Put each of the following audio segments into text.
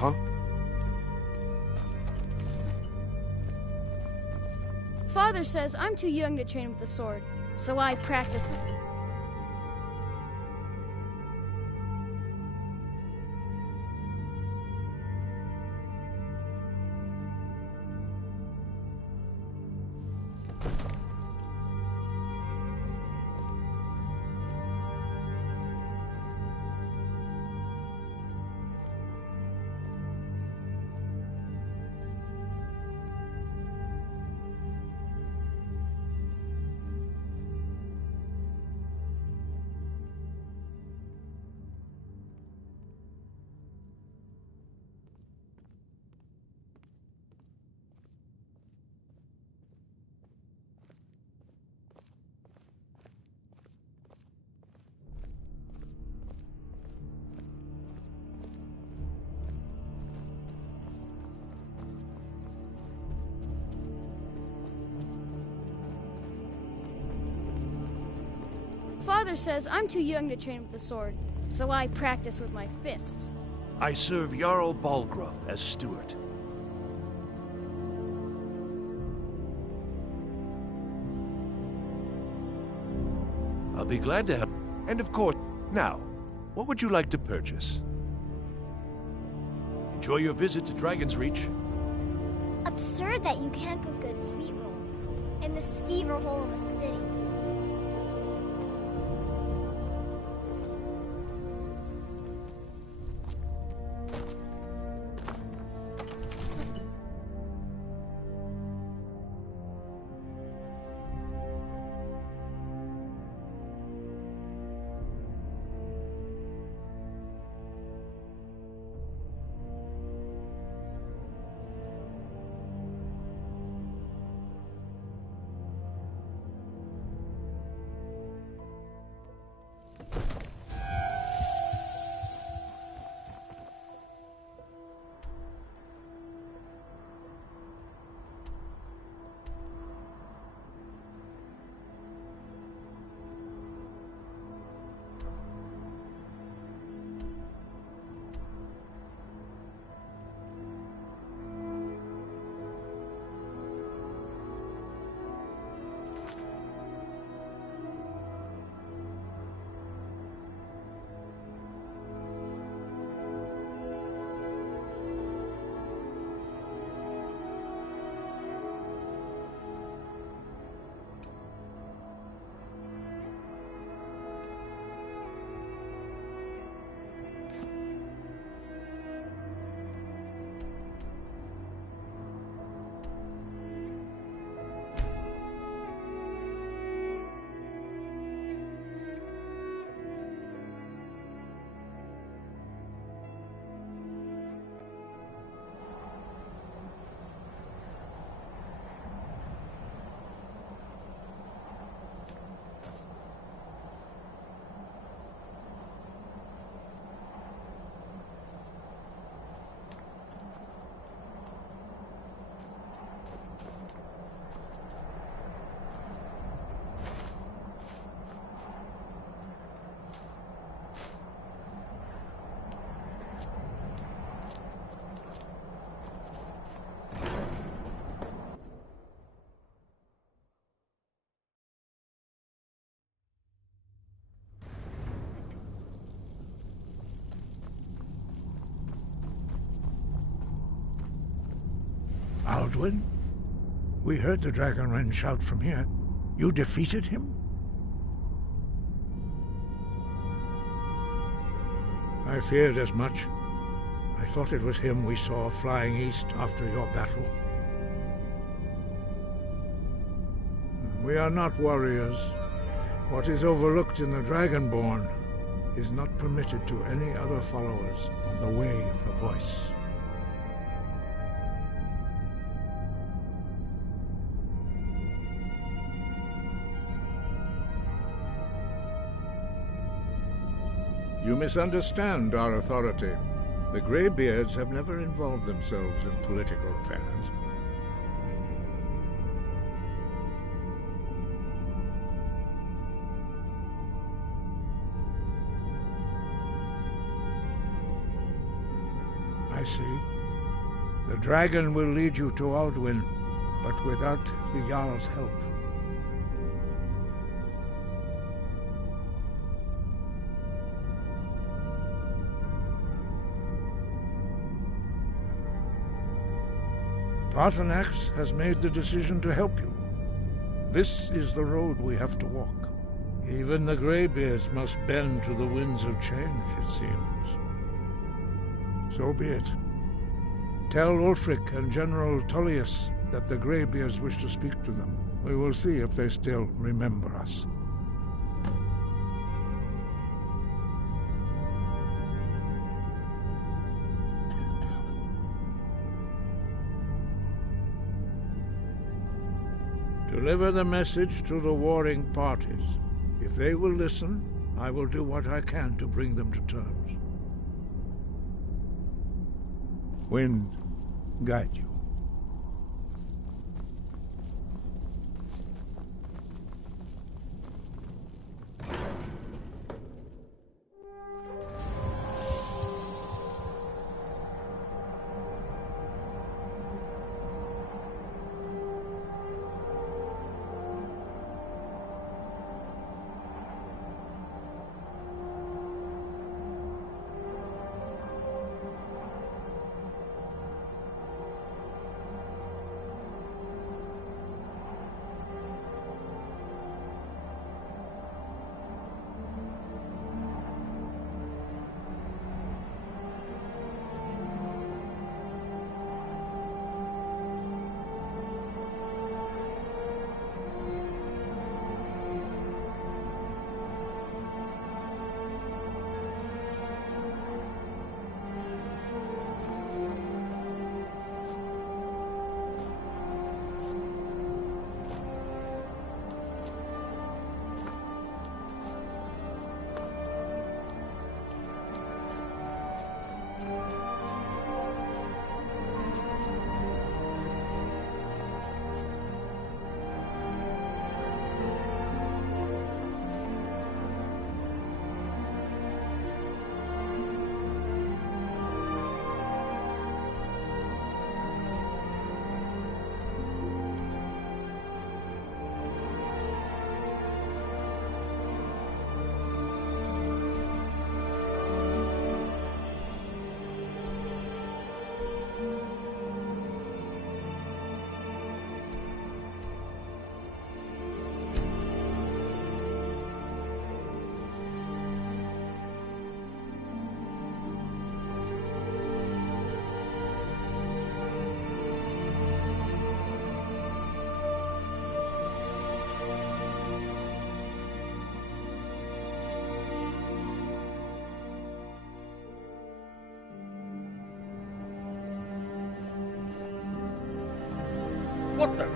Huh? Father says I'm too young to train with the sword, so I practice. Father says I'm too young to train with the sword, so I practice with my fists. I serve Jarl Balgruuf as steward. I'll be glad to help. And of course, now, what would you like to purchase? Enjoy your visit to Dragon's Reach. Absurd that you can't cook good sweet rolls in the skeever hole of a city. Alduin? We heard the Dragonren shout from here. You defeated him? I feared as much. I thought it was him we saw flying east after your battle. We are not warriors. What is overlooked in the Dragonborn is not permitted to any other followers of the Way of the Voice. You misunderstand our authority. The Greybeards have never involved themselves in political affairs. I see. The dragon will lead you to Alduin, but without the Jarl's help. Paarthurnax has made the decision to help you. This is the road we have to walk. Even the Greybeards must bend to the winds of change, it seems. So be it. Tell Ulfric and General Tullius that the Greybeards wish to speak to them. We will see if they still remember us. Deliver the message to the warring parties. If they will listen, I will do what I can to bring them to terms. Wind, guide you. What the?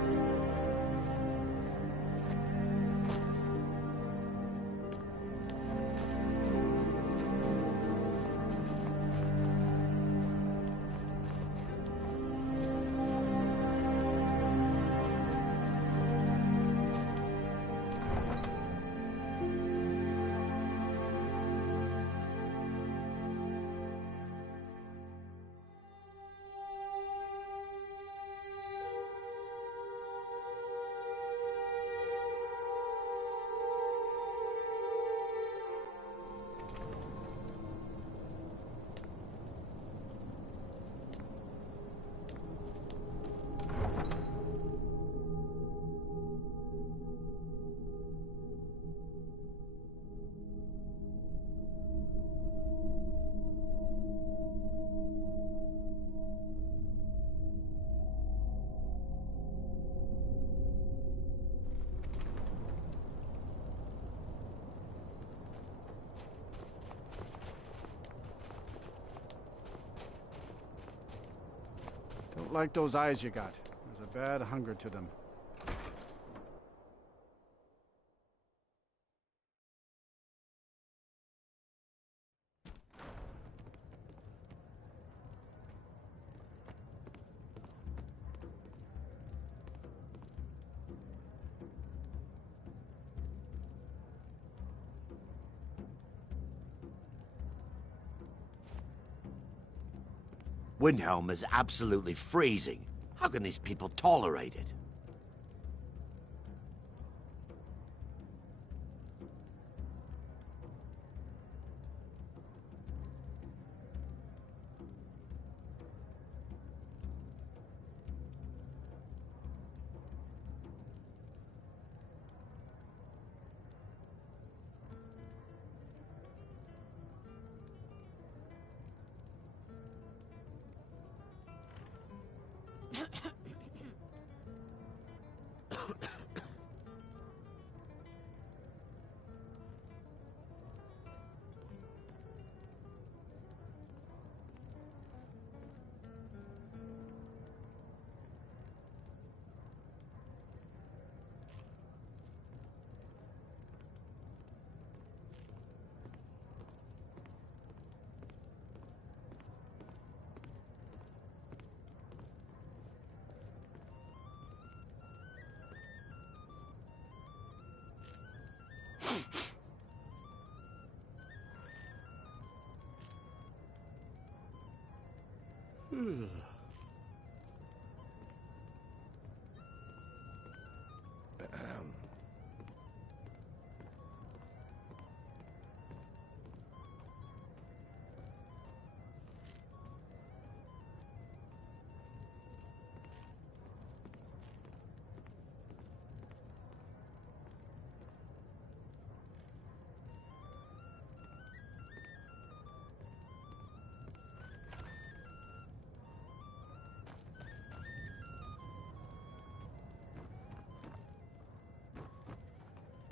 Don't like those eyes you got. There's a bad hunger to them. Windhelm is absolutely freezing. How can these people tolerate it?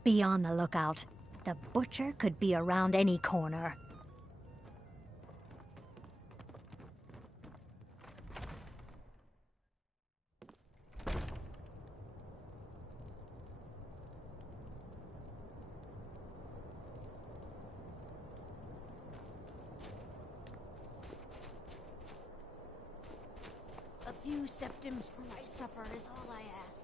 Be on the lookout. The butcher could be around any corner. A few septims for my supper is all I ask.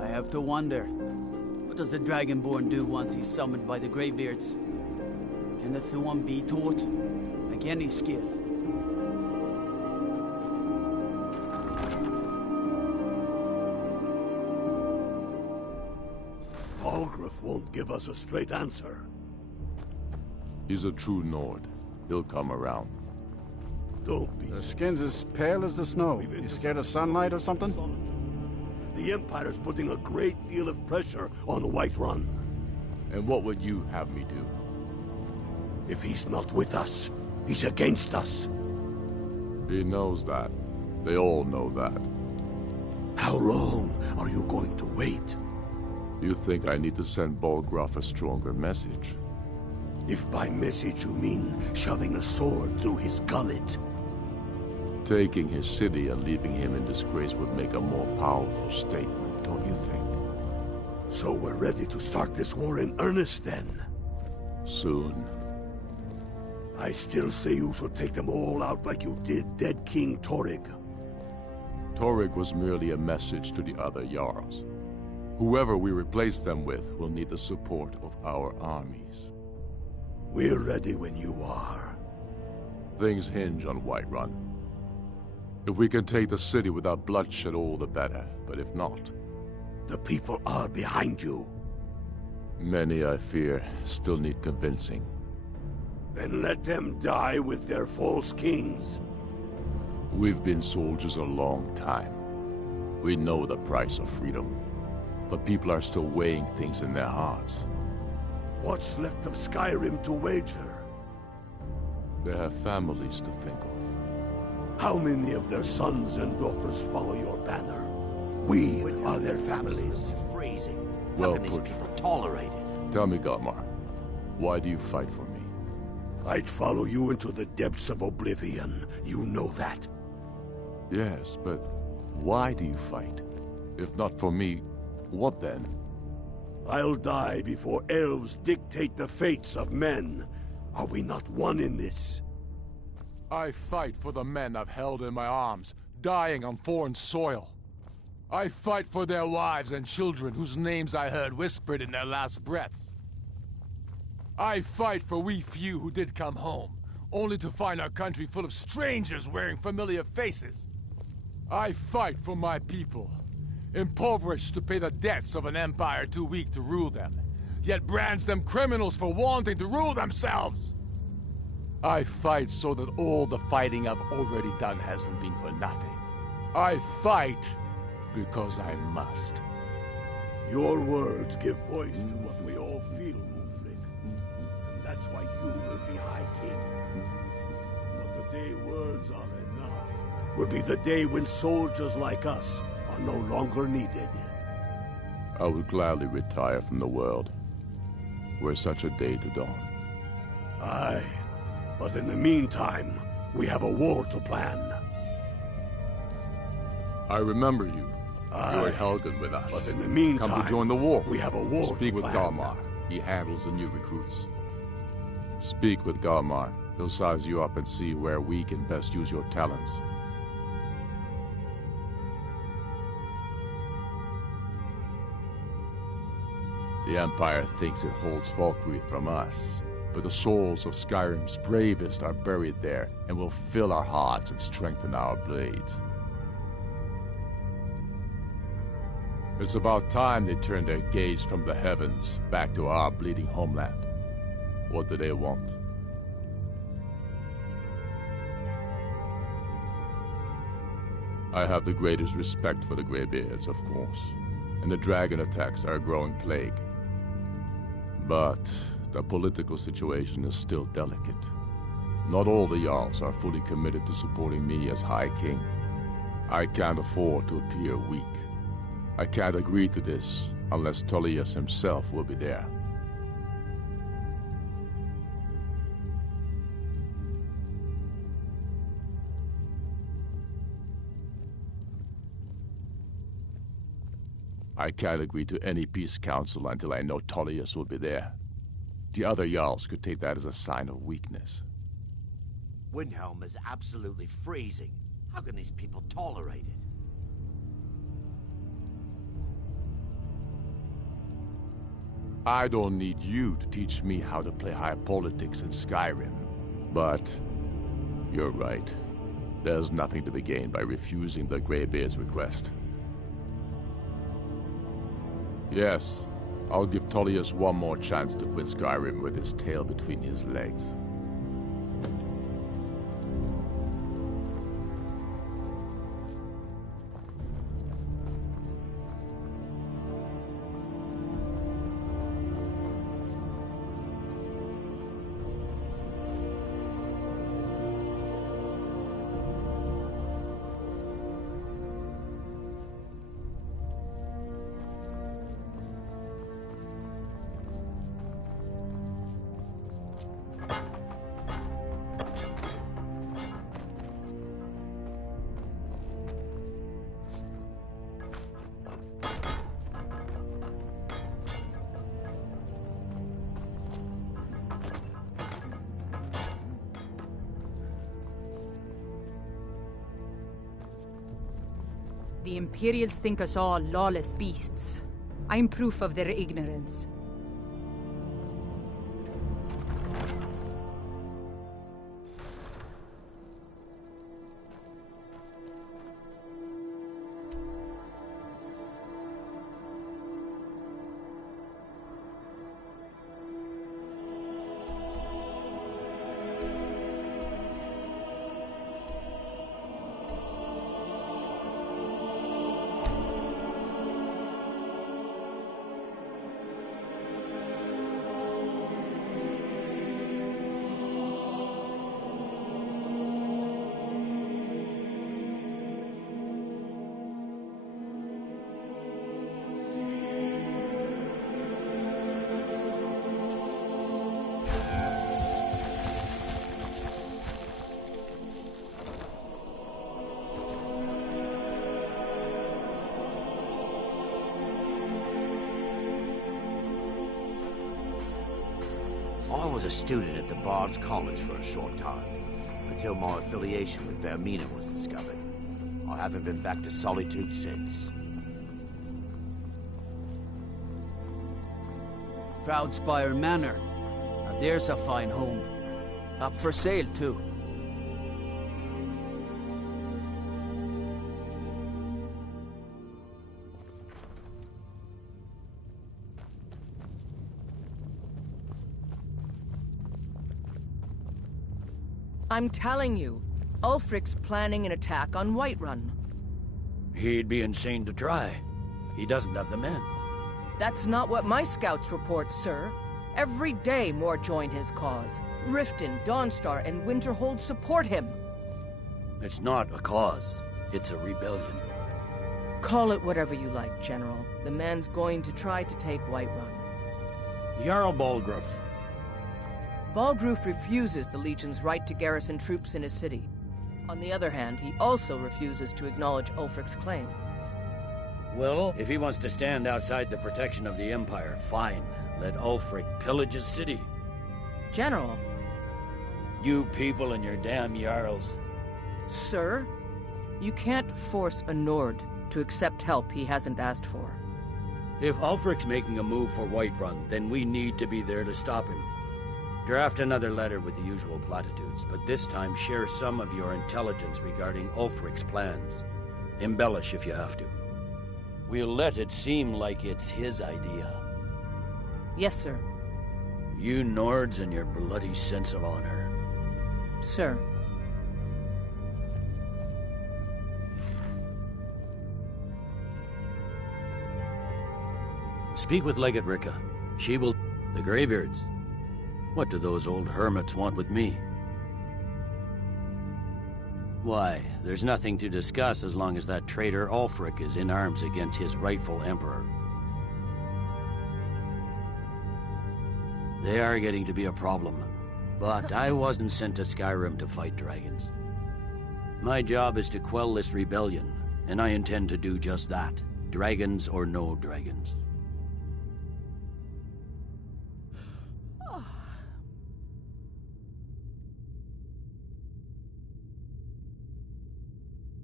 I have to wonder, what does the Dragonborn do once he's summoned by the Greybeards? Can the Thuum be taught? Like any skill? Algrif won't give us a straight answer. He's a true Nord. He'll come around. Don't be The skin's as pale as the snow. You scared of sunlight or something? The Empire's putting a great deal of pressure on Whiterun. And what would you have me do? If he's not with us, he's against us. He knows that. They all know that. How long are you going to wait? You think I need to send Bolgraf a stronger message? If by message you mean shoving a sword through his gullet. Taking his city and leaving him in disgrace would make a more powerful statement, don't you think? So we're ready to start this war in earnest then? Soon. I still say you should take them all out like you did dead King Torrig. Torrig was merely a message to the other Jarls. Whoever we replace them with will need the support of our armies. We're ready when you are. Things hinge on Whiterun. If we can take the city without bloodshed, all the better. But if not... The people are behind you. Many, I fear, still need convincing. Then let them die with their false kings. We've been soldiers a long time. We know the price of freedom. The people are still weighing things in their hearts. What's left of Skyrim to wager? They have families to think of. How many of their sons and daughters follow your banner? We are their families. Freezing. Well How can these put. people tolerate it? Tell me, Galmar, why do you fight for me? I'd follow you into the depths of oblivion. You know that. Yes, but why do you fight? If not for me, what then? I'll die before elves dictate the fates of men. Are we not one in this? I fight for the men I've held in my arms, dying on foreign soil. I fight for their wives and children whose names I heard whispered in their last breaths. I fight for we few who did come home, only to find our country full of strangers wearing familiar faces. I fight for my people, impoverished to pay the debts of an empire too weak to rule them, yet brands them criminals for wanting to rule themselves. I fight so that all the fighting I've already done hasn't been for nothing. I fight because I must. Your words give voice to what we all feel, Wolflick. And that's why you will be High King. But the day words are enough will be the day when soldiers like us are no longer needed. I would gladly retire from the world, were such a day to dawn. Aye, but in the meantime, we have a war to plan. I remember you. Aye, You were Helgen with us. but in the meantime, Come to join the war. we have a war Speak to with plan. Galmar. He handles the new recruits. Speak with Galmar. He'll size you up and see where we can best use your talents. The Empire thinks it holds Valkyrie from us, but the souls of Skyrim's bravest are buried there and will fill our hearts and strengthen our blades. It's about time they turned their gaze from the heavens back to our bleeding homeland. What do they want? I have the greatest respect for the Greybeards, of course, and the dragon attacks are a growing plague. But the political situation is still delicate. Not all the Jarls are fully committed to supporting me as High King. I can't afford to appear weak. I can't agree to this unless Tullius himself will be there. I can't agree to any peace council until I know Tullius will be there. The other Jarls could take that as a sign of weakness. Windhelm is absolutely freezing. How can these people tolerate it? I don't need you to teach me how to play high politics in Skyrim. But you're right. There's nothing to be gained by refusing the Greybeard's request. Yes, I'll give Tullius one more chance to quit Skyrim with his tail between his legs. The Imperials think us all lawless beasts. I'm proof of their ignorance. was a student at the Bard's College for a short time, until my affiliation with Vermina was discovered. I haven't been back to Solitude since. Proudspire Manor. Now there's a fine home. Up for sale, too. I'm telling you, Ulfric's planning an attack on Whiterun. He'd be insane to try. He doesn't have the men. That's not what my scouts report, sir. Every day more join his cause. Riften, Dawnstar, and Winterhold support him. It's not a cause. It's a rebellion. Call it whatever you like, General. The man's going to try to take Whiterun. Jarl Balgruuf. Balgruuf refuses the Legion's right to garrison troops in his city. On the other hand, he also refuses to acknowledge Ulfric's claim. Well, if he wants to stand outside the protection of the Empire, fine. Let Ulfric pillage his city. General. You people and your damn Jarls. Sir, you can't force a Nord to accept help he hasn't asked for. If Ulfric's making a move for Whiterun, then we need to be there to stop him. Draft another letter with the usual platitudes, but this time share some of your intelligence regarding Ulfric's plans. Embellish if you have to. We'll let it seem like it's his idea. Yes, sir. You Nords and your bloody sense of honor. Sir. Speak with Legate Ricka. She will... The Greybeards. What do those old hermits want with me? Why, there's nothing to discuss as long as that traitor Ulfric is in arms against his rightful emperor. They are getting to be a problem, but I wasn't sent to Skyrim to fight dragons. My job is to quell this rebellion, and I intend to do just that, dragons or no dragons.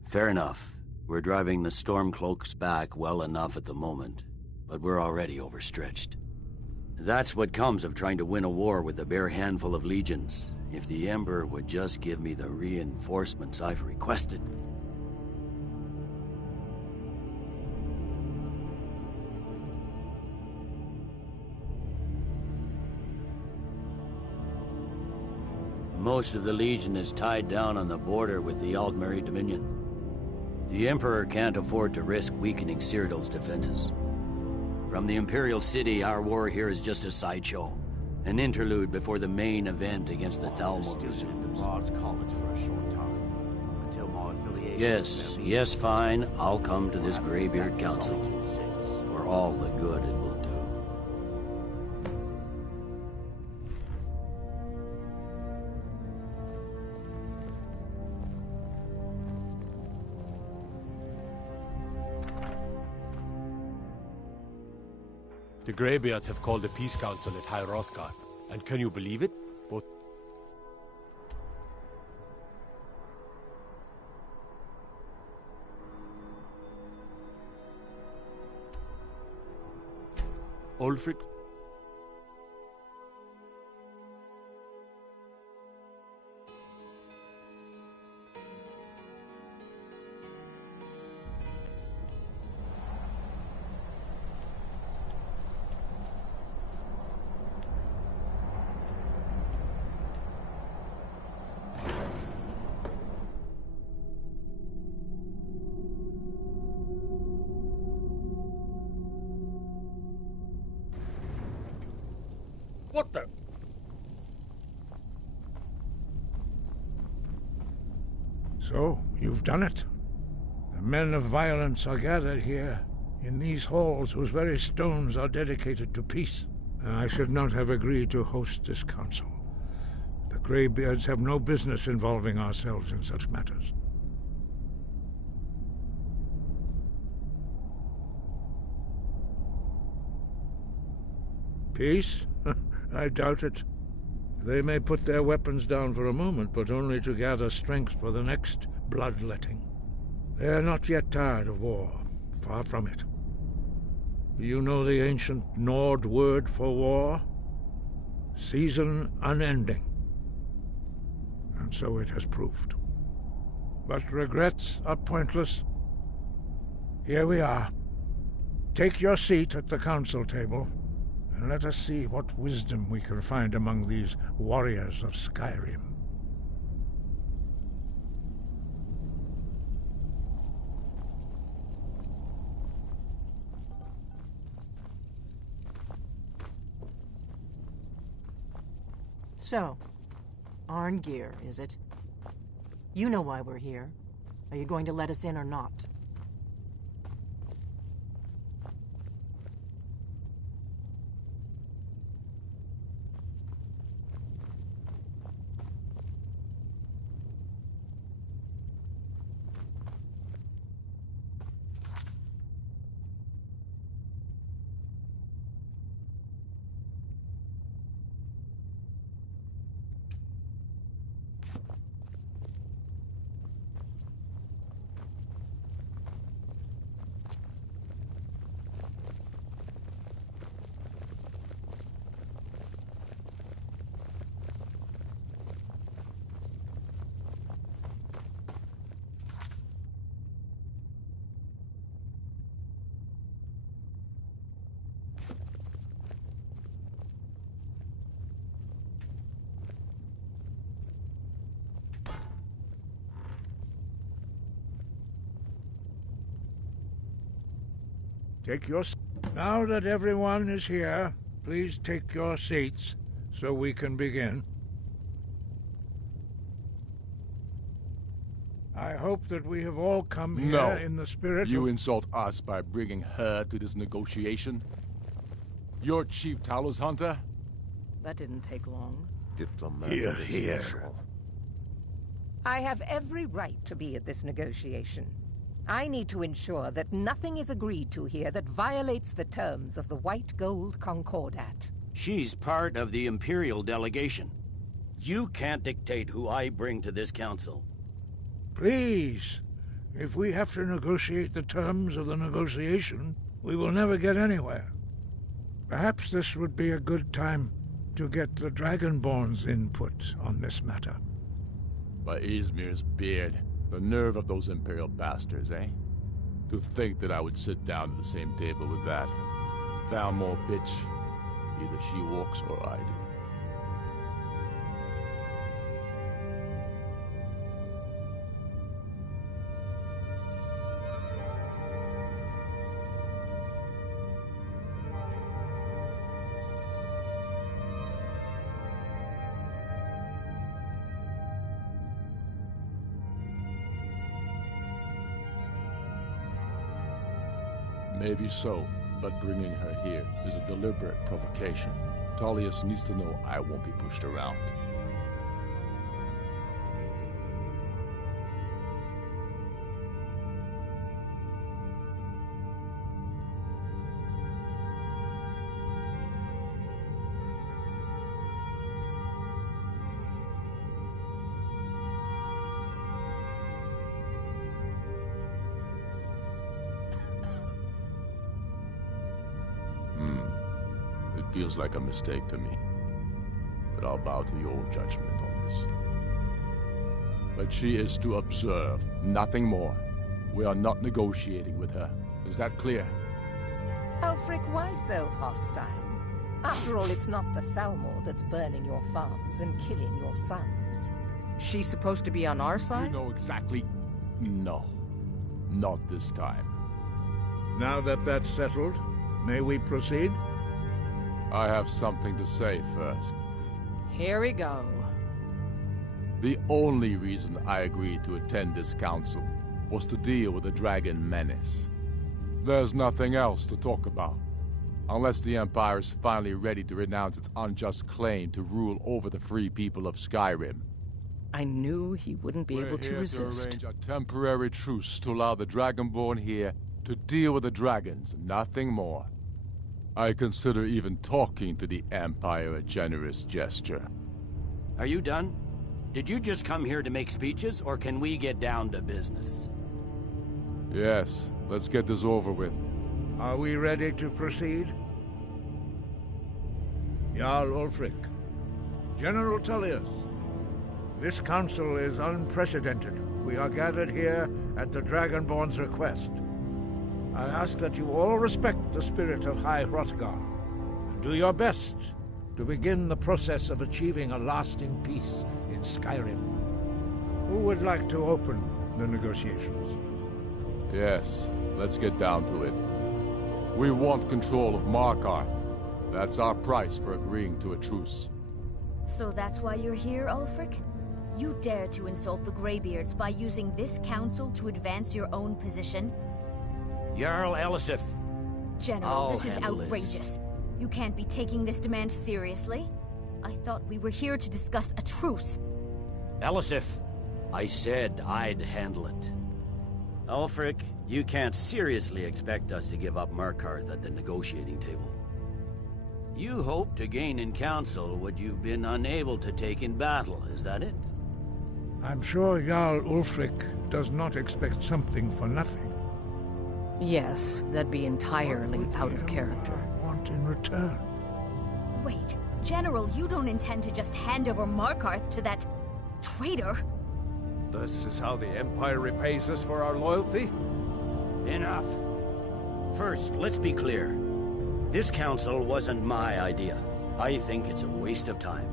Fair enough. We're driving the Stormcloaks back well enough at the moment, but we're already overstretched. That's what comes of trying to win a war with a bare handful of legions. If the Emperor would just give me the reinforcements I've requested. Most of the Legion is tied down on the border with the Aldmeri Dominion. The Emperor can't afford to risk weakening Cyrodiil's defenses. From the Imperial City, our war here is just a sideshow. An interlude before the main event against the Thalmor resumes. Yes, fine. I'll come to this Greybeard Council. For all the good it will do. The Greybeards have called a peace council at High Hrothgar, and can you believe it? Both Ulfric What the? So, you've done it. The men of violence are gathered here, in these halls whose very stones are dedicated to peace. I should not have agreed to host this council. The Greybeards have no business involving ourselves in such matters. Peace? I doubt it. They may put their weapons down for a moment, but only to gather strength for the next bloodletting. They are not yet tired of war. Far from it. Do you know the ancient Nord word for war? Season unending. And so it has proved. But regrets are pointless. Here we are. Take your seat at the council table, and let us see what wisdom we can find among these warriors of Skyrim. So, Arngeir, is it? You know why we're here. Are you going to let us in or not? Now that everyone is here, please take your seats so we can begin. I hope that we have all come here in the spirit You of... insult us by bringing her to this negotiation? You're Chief Talos Hunter? That didn't take long. Here, here. I have every right to be at this negotiation. I need to ensure that nothing is agreed to here that violates the terms of the White Gold Concordat. She's part of the Imperial delegation. You can't dictate who I bring to this council. Please, if we have to negotiate the terms of the negotiation, we will never get anywhere. Perhaps this would be a good time to get the Dragonborn's input on this matter. By Izmir's beard. The nerve of those Imperial bastards, eh? To think that I would sit down at the same table with that. Thalmor bitch. Either she walks or I do. Maybe so, but bringing her here is a deliberate provocation. Tullius needs to know I won't be pushed around. Feels like a mistake to me. But I'll bow to your judgment on this. But she is to observe, nothing more. We are not negotiating with her. Is that clear? Ulfric, why so hostile? After all, it's not the Thalmor that's burning your farms and killing your sons. She's supposed to be on our side? You know exactly... No. Not this time. Now that that's settled, may we proceed? I have something to say first. Here we go. The only reason I agreed to attend this council was to deal with the dragon menace. There's nothing else to talk about. Unless the Empire is finally ready to renounce its unjust claim to rule over the free people of Skyrim. I knew he wouldn't be able to resist. We're here to arrange a temporary truce to allow the Dragonborn here to deal with the dragons, nothing more. I consider even talking to the Empire a generous gesture. Are you done? Did you just come here to make speeches, or can we get down to business? Yes, let's get this over with. Are we ready to proceed? Jarl Ulfric, General Tullius, this council is unprecedented. We are gathered here at the Dragonborn's request. I ask that you all respect the spirit of High Hrothgar, and do your best to begin the process of achieving a lasting peace in Skyrim. Who would like to open the negotiations? Yes, let's get down to it. We want control of Markarth. That's our price for agreeing to a truce. So that's why you're here, Ulfric? You dare to insult the Greybeards by using this council to advance your own position? Jarl Elisif. General, this is outrageous. You can't be taking this demand seriously. I thought we were here to discuss a truce. Elisif, I said I'd handle it. Ulfric, you can't seriously expect us to give up Markarth at the negotiating table. You hope to gain in council what you've been unable to take in battle, is that it? I'm sure Jarl Ulfric does not expect something for nothing. Yes, that'd be entirely out of character. Want in return? Wait, General, you don't intend to just hand over Markarth to that traitor? This is how the Empire repays us for our loyalty? Enough. First, let's be clear. This council wasn't my idea. I think it's a waste of time.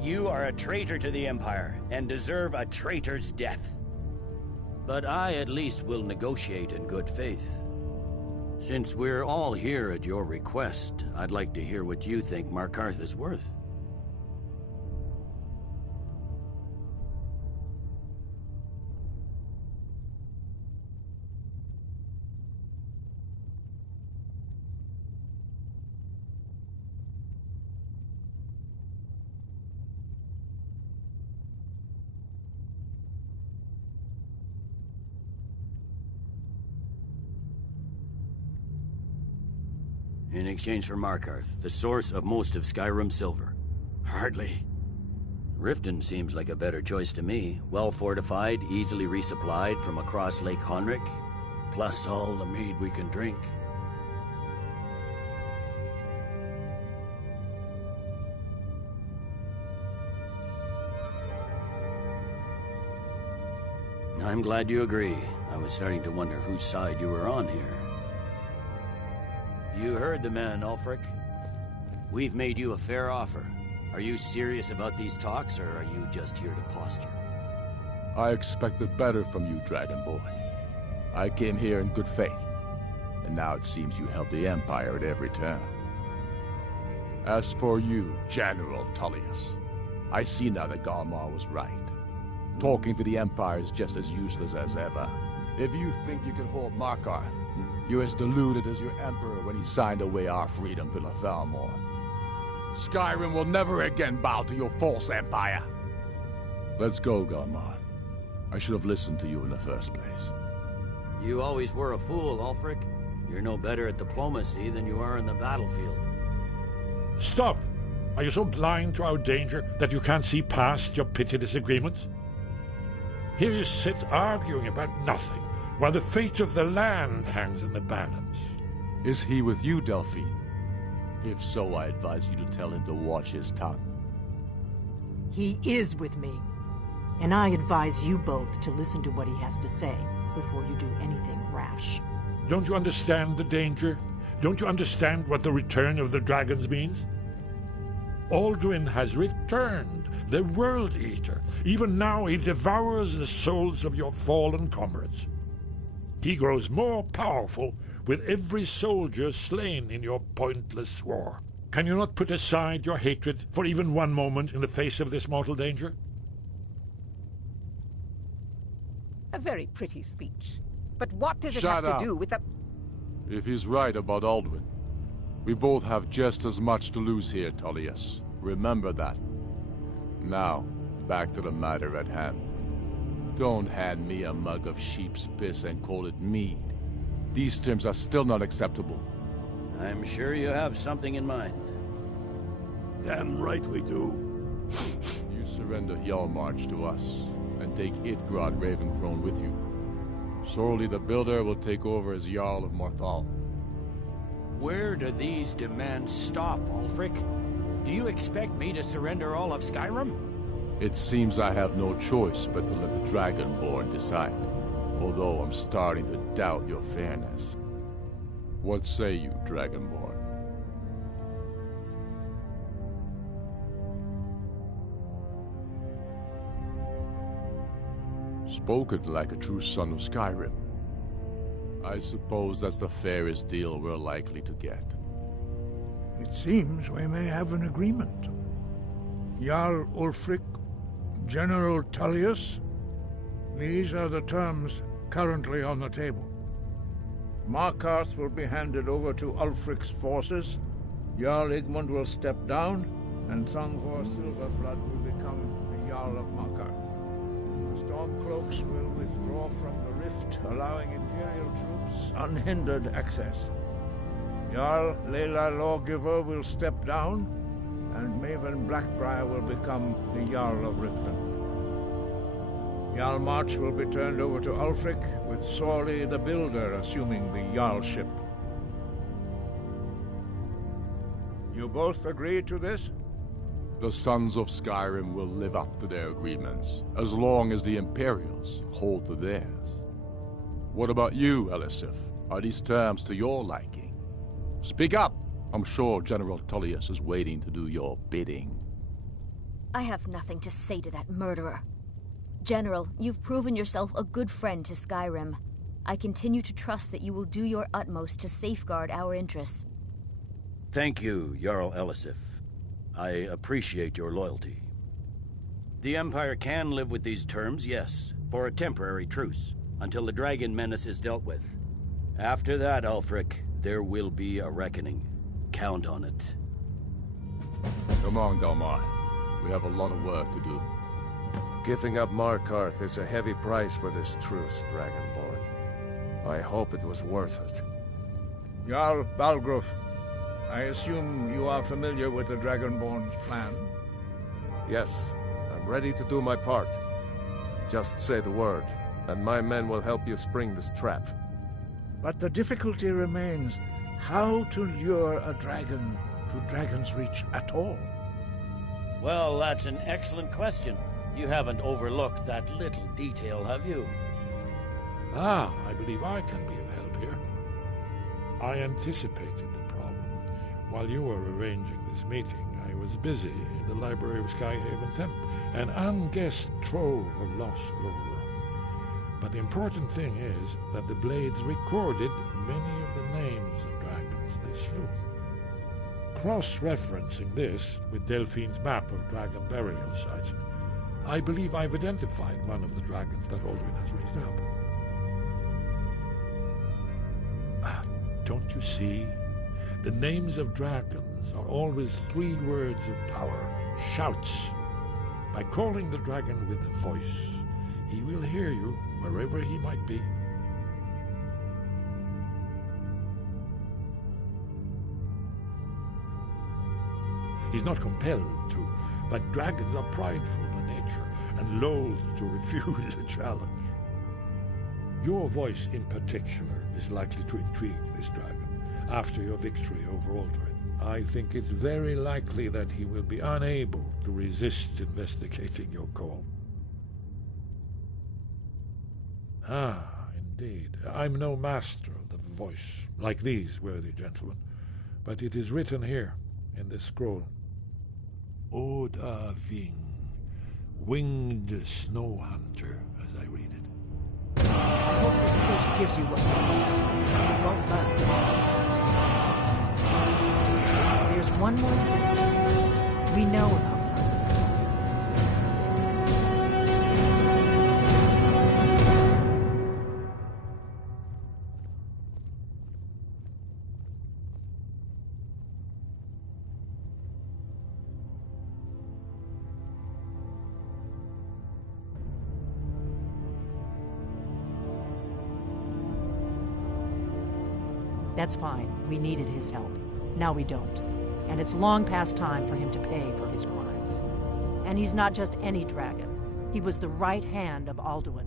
You are a traitor to the Empire, and deserve a traitor's death. But I at least will negotiate in good faith. Since we're all here at your request, I'd like to hear what you think Markarth is worth. In exchange for Markarth, the source of most of Skyrim's silver. Hardly. Riften seems like a better choice to me. Well fortified, easily resupplied from across Lake Honric, plus all the mead we can drink. I'm glad you agree. I was starting to wonder whose side you were on here. You heard the man, Ulfric. We've made you a fair offer. Are you serious about these talks, or are you just here to posture? I expected better from you, Dragonborn. I came here in good faith, and now it seems you help the Empire at every turn. As for you, General Tullius, I see now that Galmar was right. Talking to the Empire is just as useless as ever. If you think you can hold Markarth, you're as deluded as your Emperor when he signed away our freedom to the Thalmor. Skyrim will never again bow to your false empire. Let's go, Galmar. I should have listened to you in the first place. You always were a fool, Ulfric. You're no better at diplomacy than you are in the battlefield. Stop! Are you so blind to our danger that you can't see past your petty disagreements? Here you sit arguing about nothing, while the fate of the land hangs in the balance. Is he with you, Delphine? If so, I advise you to tell him to watch his tongue. He is with me. And I advise you both to listen to what he has to say before you do anything rash. Don't you understand the danger? Don't you understand what the return of the dragons means? Alduin has returned, the World Eater. Even now he devours the souls of your fallen comrades. He grows more powerful with every soldier slain in your pointless war. Can you not put aside your hatred for even one moment in the face of this mortal danger? A very pretty speech. But what does it Shut have up. to do with the... If he's right about Alduin, we both have just as much to lose here, Tullius. Remember that. Now, back to the matter at hand. Don't hand me a mug of sheep's piss and call it mead. These terms are still not acceptable. I'm sure you have something in mind. Damn right we do. surrender Hjalmarch to us, and take Idgrod Ravencrone with you. Sorli the Builder will take over as Jarl of Morthal. Where do these demands stop, Ulfric? Do you expect me to surrender all of Skyrim? It seems I have no choice but to let the Dragonborn decide, although I'm starting to doubt your fairness. What say you, Dragonborn? Spoken like a true son of Skyrim. I suppose that's the fairest deal we're likely to get. It seems we may have an agreement. Jarl Ulfric, General Tullius, these are the terms currently on the table. Markarth will be handed over to Ulfric's forces, Jarl Igmund will step down, and Thongvor Silverblood will become the Jarl of Markarth. Stormcloaks will withdraw from the rift, allowing Imperial troops unhindered access. Jarl Leila Lawgiver will step down, and Maven Blackbriar will become the Jarl of Riften. Hjalmarch will be turned over to Ulfric, with Sorli the Builder assuming the Jarlship. You both agree to this? The Sons of Skyrim will live up to their agreements, as long as the Imperials hold to theirs. What about you, Elisif? Are these terms to your liking? Speak up! I'm sure General Tullius is waiting to do your bidding. I have nothing to say to that murderer. General, you've proven yourself a good friend to Skyrim. I continue to trust that you will do your utmost to safeguard our interests. Thank you, Jarl Elisif. I appreciate your loyalty. The Empire can live with these terms, yes, for a temporary truce, until the dragon menace is dealt with. After that, Ulfric, there will be a reckoning. Count on it. Come on, Dalmar. We have a lot of work to do. Giving up Markarth is a heavy price for this truce, Dragonborn. I hope it was worth it. Jarl Balgruf, I assume you are familiar with the Dragonborn's plan? Yes, I'm ready to do my part. Just say the word, and my men will help you spring this trap. But the difficulty remains how to lure a dragon to Dragon's Reach at all. Well, that's an excellent question. You haven't overlooked that little detail, have you? Ah, I believe I can be of help here. I anticipated the problem. While you were arranging this meeting, I was busy in the library of Skyhaven Temple, an unguessed trove of lost lore. But the important thing is that the Blades recorded many of the names of dragons they slew. Cross-referencing this with Delphine's map of dragon burial sites, I believe I've identified one of the dragons that Aldrin has raised up. Don't you see? The names of dragons are always 3 words of power, shouts. By calling the dragon with a voice, he will hear you wherever he might be. He's not compelled to, but dragons are prideful by nature and loath to refuse a challenge. Your voice in particular is likely to intrigue this dragon after your victory over Aldrin. I think it's very likely that he will be unable to resist investigating your call. Ah, indeed. I'm no master of the voice, like these worthy gentlemen, but it is written here in this scroll. Oda Ving, winged snow hunter, as I read it. I hope this truce gives you what you want. It won't last. There's one more thing. We know about her. That's fine. We needed his help. Now we don't. And it's long past time for him to pay for his crimes. And he's not just any dragon. He was the right hand of Alduin.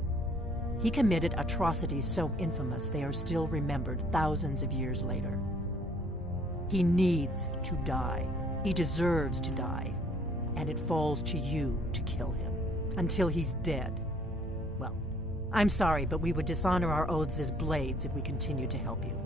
He committed atrocities so infamous they are still remembered thousands of years later. He needs to die. He deserves to die. And it falls to you to kill him. Until he's dead. Well, I'm sorry, but we would dishonor our oaths as blades if we continued to help you.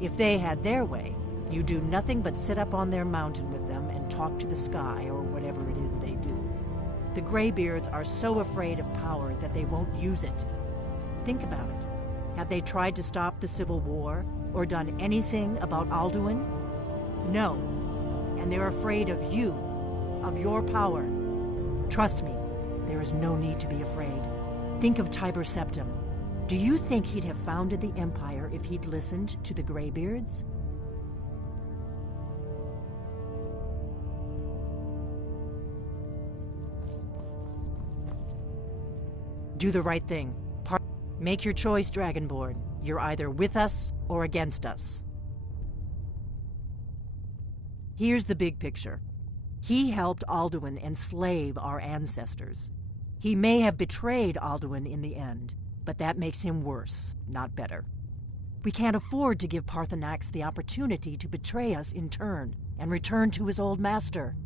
If they had their way, you do nothing but sit up on their mountain with them and talk to the sky or whatever it is they do. The Greybeards are so afraid of power that they won't use it. Think about it. Have they tried to stop the Civil War or done anything about Alduin? No. And they're afraid of you, of your power. Trust me, there is no need to be afraid. Think of Tiber Septim. Do you think he'd have founded the Empire if he'd listened to the Greybeards? Do the right thing. Make your choice, Dragonborn. You're either with us or against us. Here's the big picture. He helped Alduin enslave our ancestors. He may have betrayed Alduin in the end, but that makes him worse, not better. We can't afford to give Parthenax the opportunity to betray us in turn and return to his old master.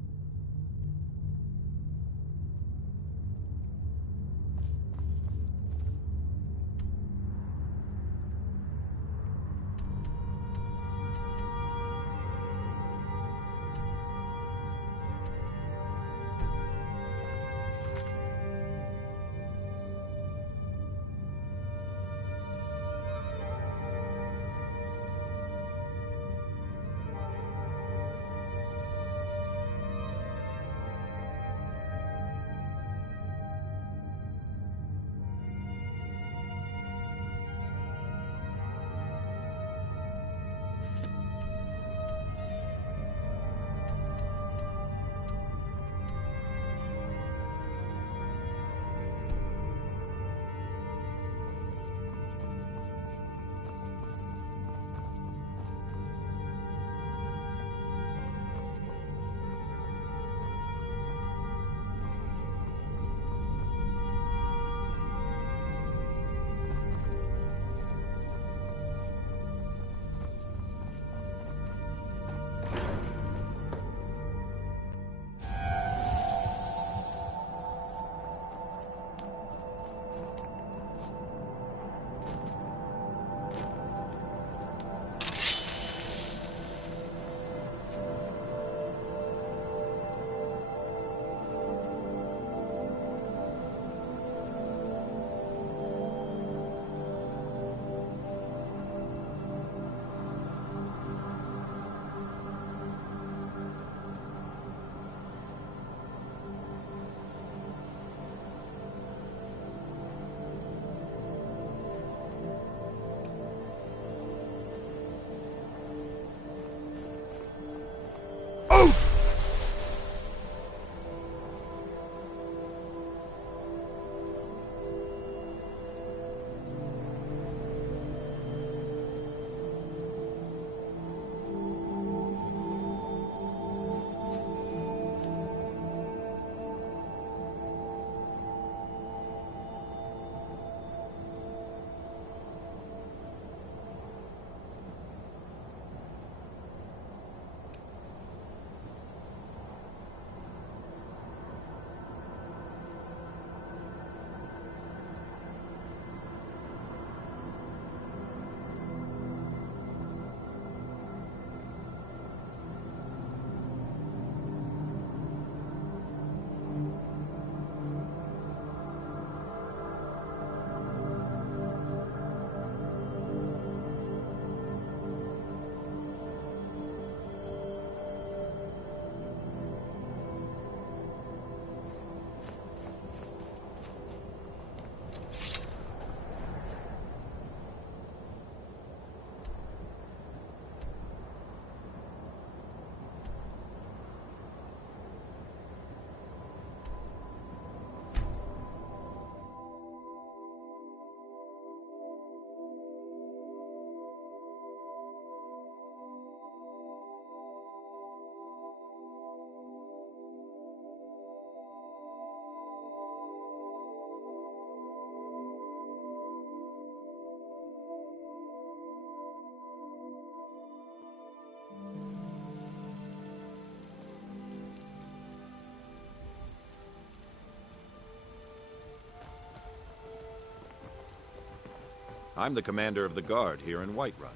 I'm the commander of the guard here in Whiterun.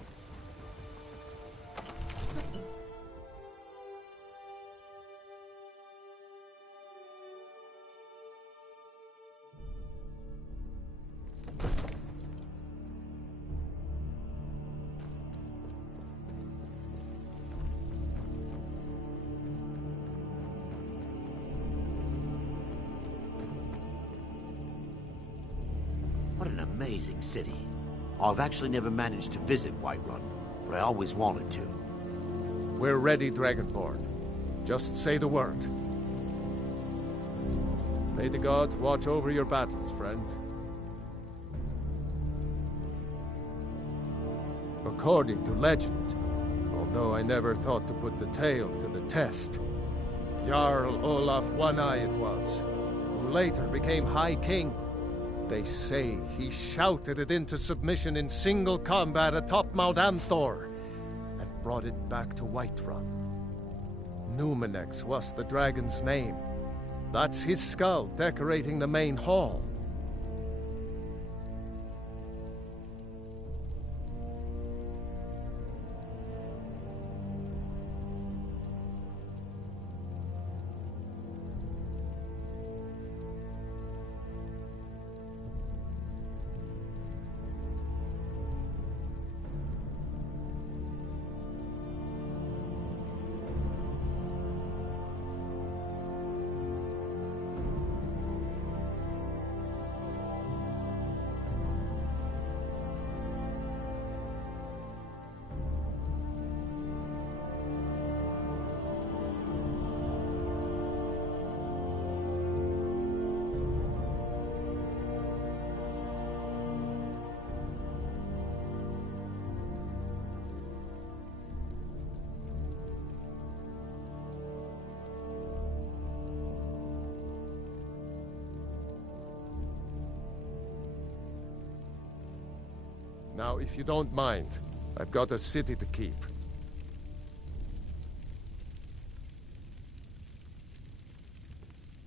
What an amazing city. I've actually never managed to visit Whiterun, but I always wanted to. We're ready, Dragonborn. Just say the word. May the gods watch over your battles, friend. According to legend, although I never thought to put the tale to the test, Jarl Olaf One-Eye it was, who later became High King. They say he shouted it into submission in single combat atop Mount Anthor, and brought it back to Whiterun. Numenex was the dragon's name. That's his skull decorating the main hall. Now, if you don't mind, I've got a city to keep.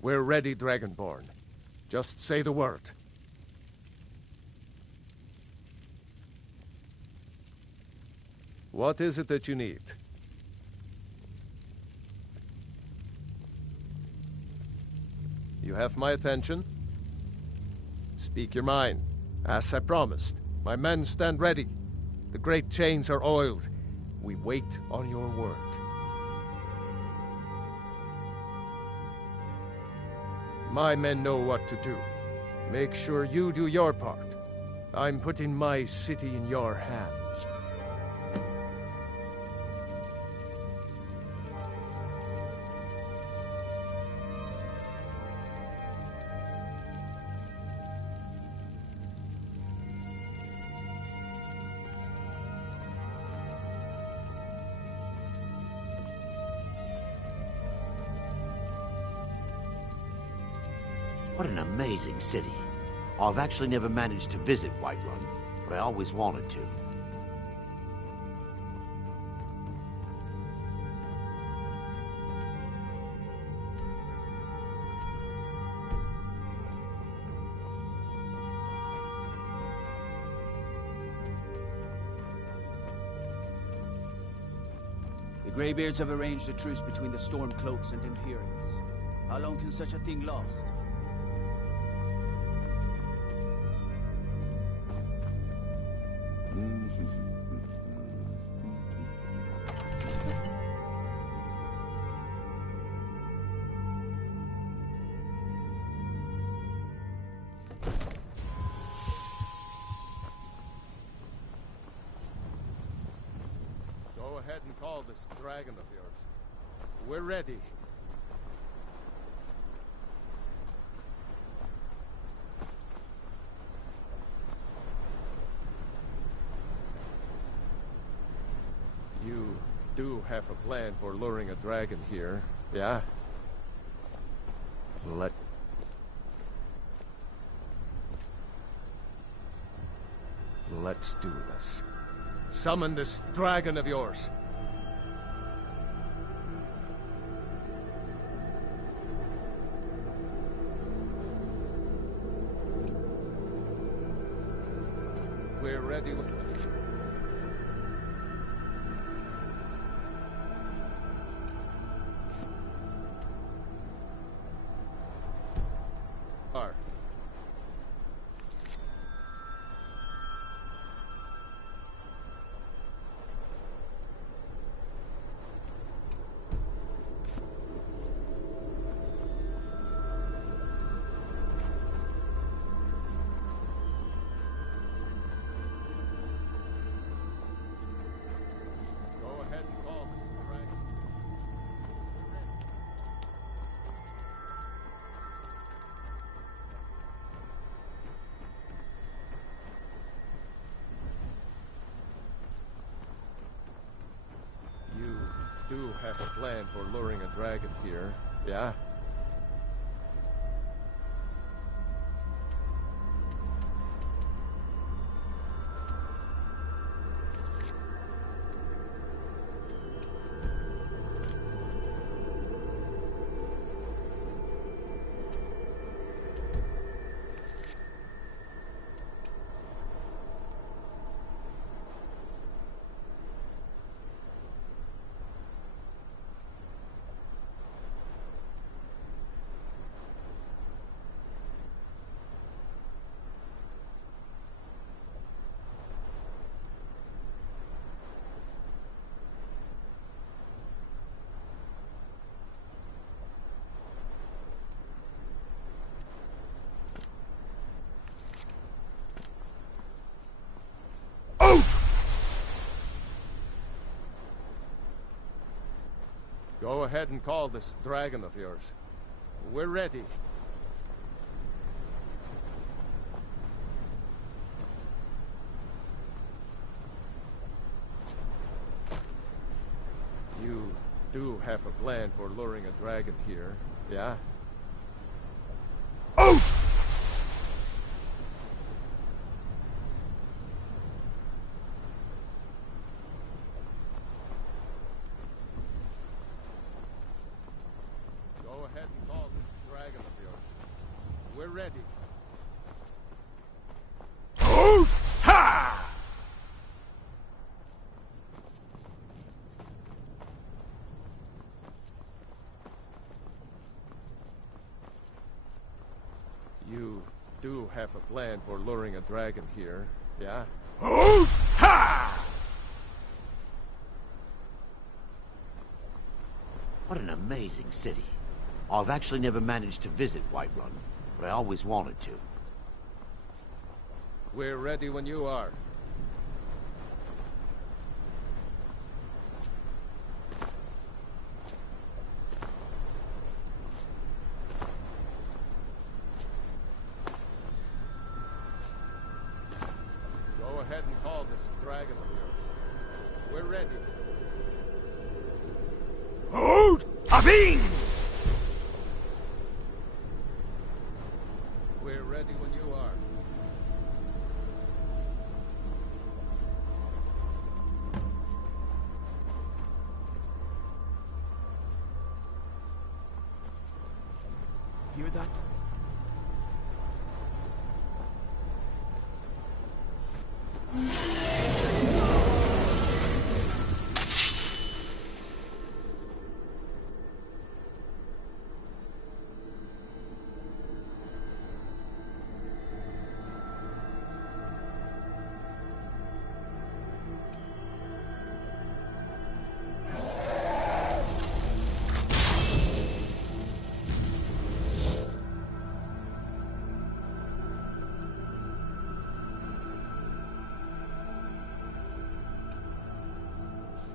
We're ready, Dragonborn. Just say the word. What is it that you need? You have my attention? Speak your mind, as I promised. My men stand ready. The great chains are oiled. We wait on your word. My men know what to do. Make sure you do your part. I'm putting my city in your hands. What an amazing city. I've actually never managed to visit Whiterun, but I always wanted to. The Greybeards have arranged a truce between the Stormcloaks and Imperials. How long can such a thing last? Go ahead and call this dragon of yours. We're ready. You do have a plan for luring a dragon here, yeah? Let's do this. Summon this dragon of yours. ready when... are. Go ahead and call this dragon. You do have a plan for luring a dragon here, yeah? Go ahead and call this dragon of yours. We're ready. You do have a plan for luring a dragon here, yeah? Out! Go ahead and call this dragon of yours. We're ready. Out! Ha! You do have a plan for luring a dragon here, yeah? Out! Ha! What an amazing city. I've actually never managed to visit Whiterun, but I always wanted to. We're ready when you are. Go ahead and call this dragon of yours. We're ready. Out! Abing! We're ready when you are. Hear that?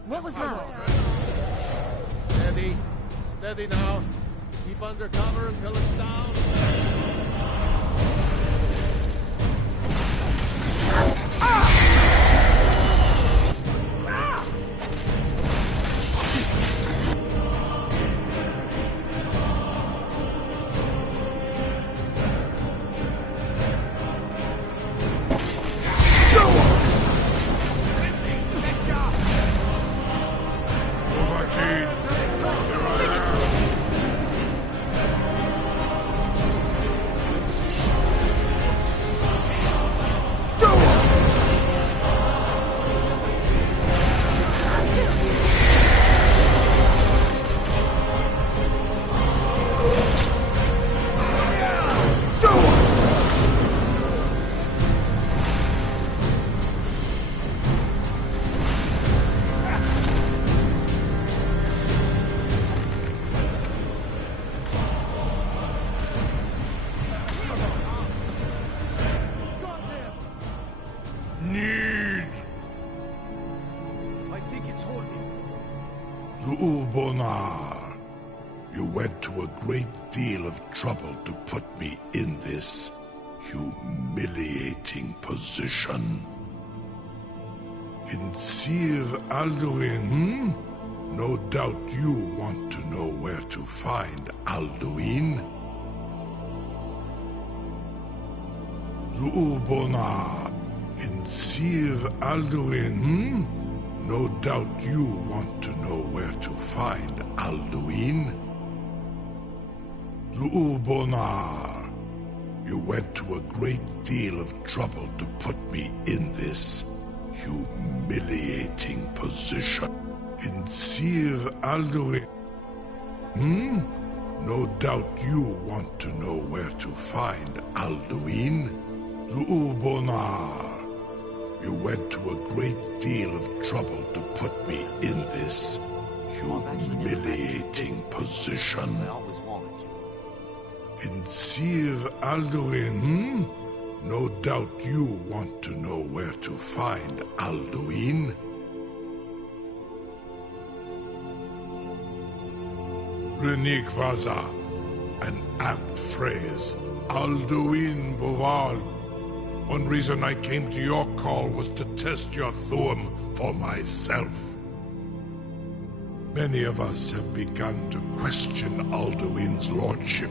What was that? Steady. Steady now. Keep under cover until it's down. Ru'ubonar, you went to a great deal of trouble to put me in this humiliating position. In Sir Alduin, No doubt you want to know where to find Alduin. Ru'ubonar, in Sir Alduin, No doubt you want to know where to find Alduin. Ru'ubonar, you went to a great deal of trouble to put me in this humiliating position. In Sir Alduin, No doubt you want to know where to find Alduin. Ru'ubonar, you went to a great deal of trouble to put me in this humiliating position. In Sir Alduin, No doubt you want to know where to find Alduin. Renikvaza, an apt phrase. Alduin Boval. One reason I came to your call was to test your Thuum for myself. Many of us have begun to question Alduin's lordship,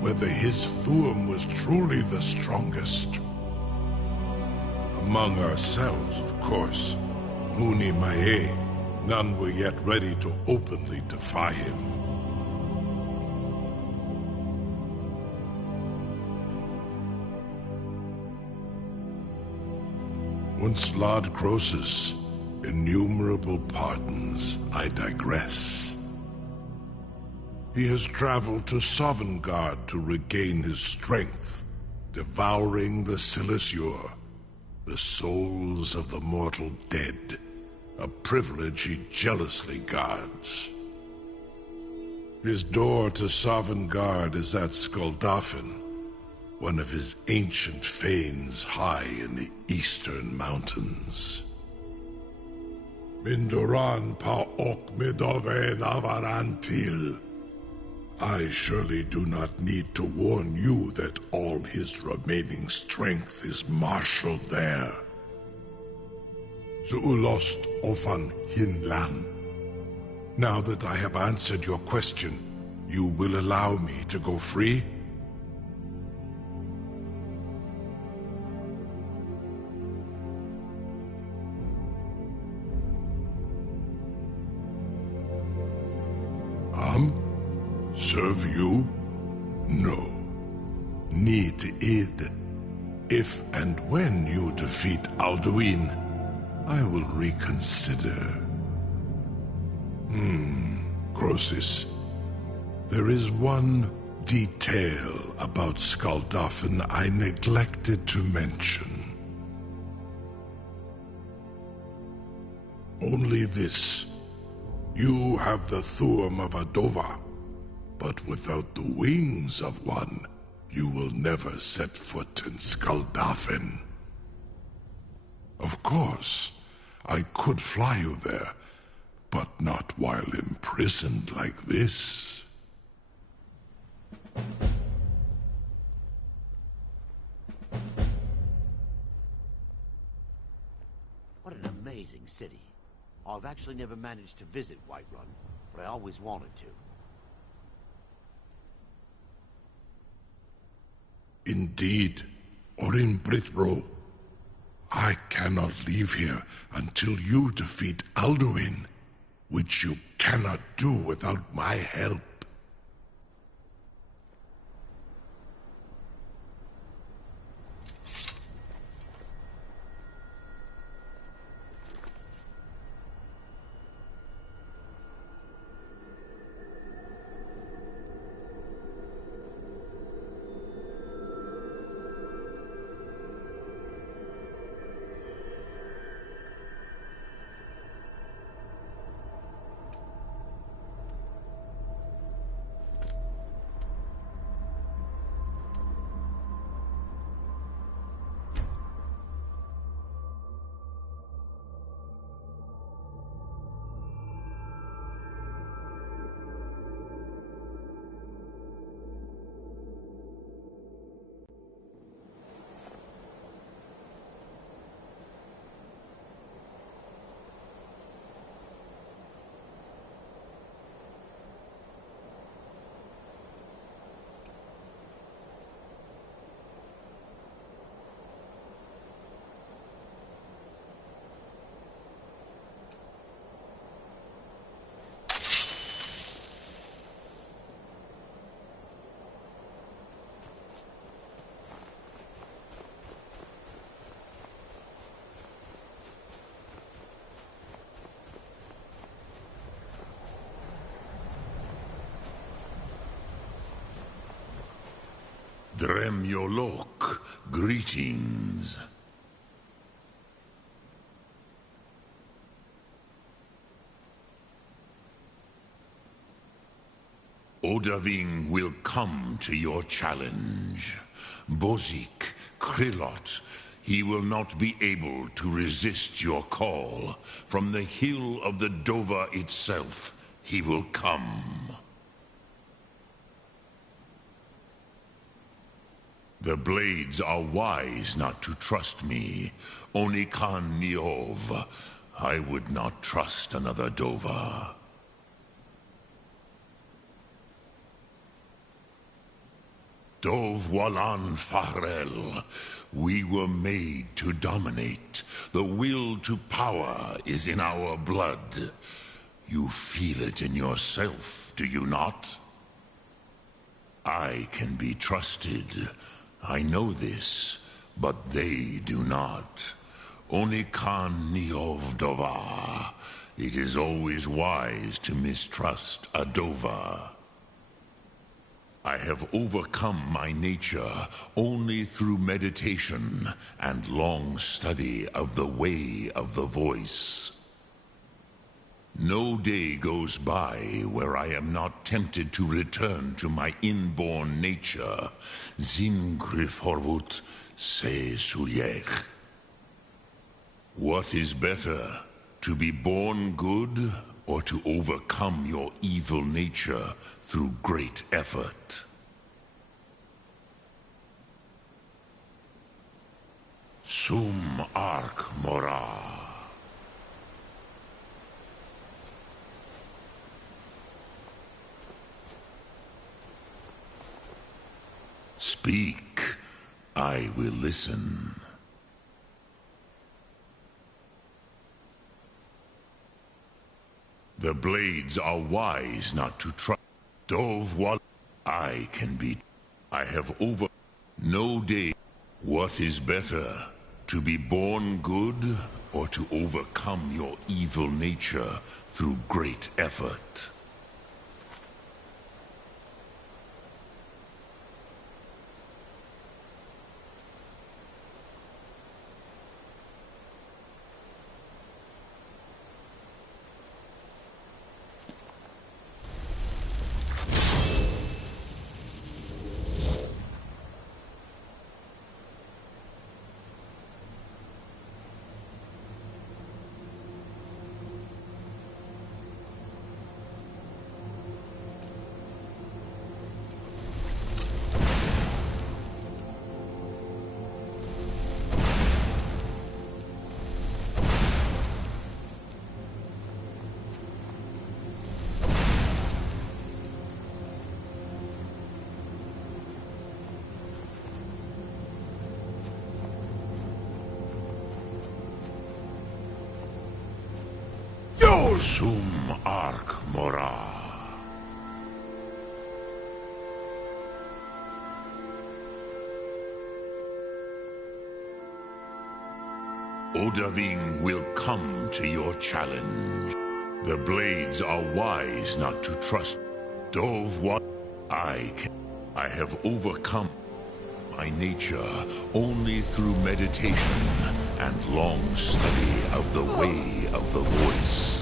whether his Thuum was truly the strongest. Among ourselves, of course. Muni Mae, none were yet ready to openly defy him. Once Lord Croesus, innumerable pardons, I digress. He has traveled to Sovngarde to regain his strength, devouring the Silesur, the souls of the mortal dead, a privilege he jealously guards. His door to Sovngarde is at Skuldafn, one of his ancient fanes high in the eastern mountains. Mindoran pa ok midove navarantil. I surely do not need to warn you that all his remaining strength is marshaled there. Zuulost ofan hinlan. Now that I have answered your question, you will allow me to go free? Serve you? No. Need id. If and when you defeat Alduin, I will reconsider. Croesus. There is one detail about Skuldafn I neglected to mention. Only this. You have the Thuum of Adova, but without the wings of one, you will never set foot in Skuldafn. Of course, I could fly you there, but not while imprisoned like this. What an amazing city. I've actually never managed to visit Whiterun, but I always wanted to. Indeed, Orin Britro. I cannot leave here until you defeat Alduin, which you cannot do without my help. Dremyolok, greetings. Odahviing will come to your challenge. Bozik, Krillot, he will not be able to resist your call. From the hill of the Dova itself, he will come. The Blades are wise not to trust me. Onikan Niov. I would not trust another Dova. Dov Walan Farel. We were made to dominate. The will to power is in our blood. You feel it in yourself, do you not? I can be trusted. I know this, but they do not. Onikan Niov Dova. It is always wise to mistrust a Dova. I have overcome my nature only through meditation and long study of the way of the voice. No day goes by where I am not tempted to return to my inborn nature. Zingriforvut se sulyech. What is better, to be born good or to overcome your evil nature through great effort? Sum arc mora. Speak, I will listen. The Blades are wise not to trust. Dov what I can be. I have over no day. What is better, to be born good or to overcome your evil nature through great effort? Sum arc mora. Odahviing will come to your challenge. The Blades are wise not to trust. Dov what I have overcome my nature only through meditation and long study of the way of the voice.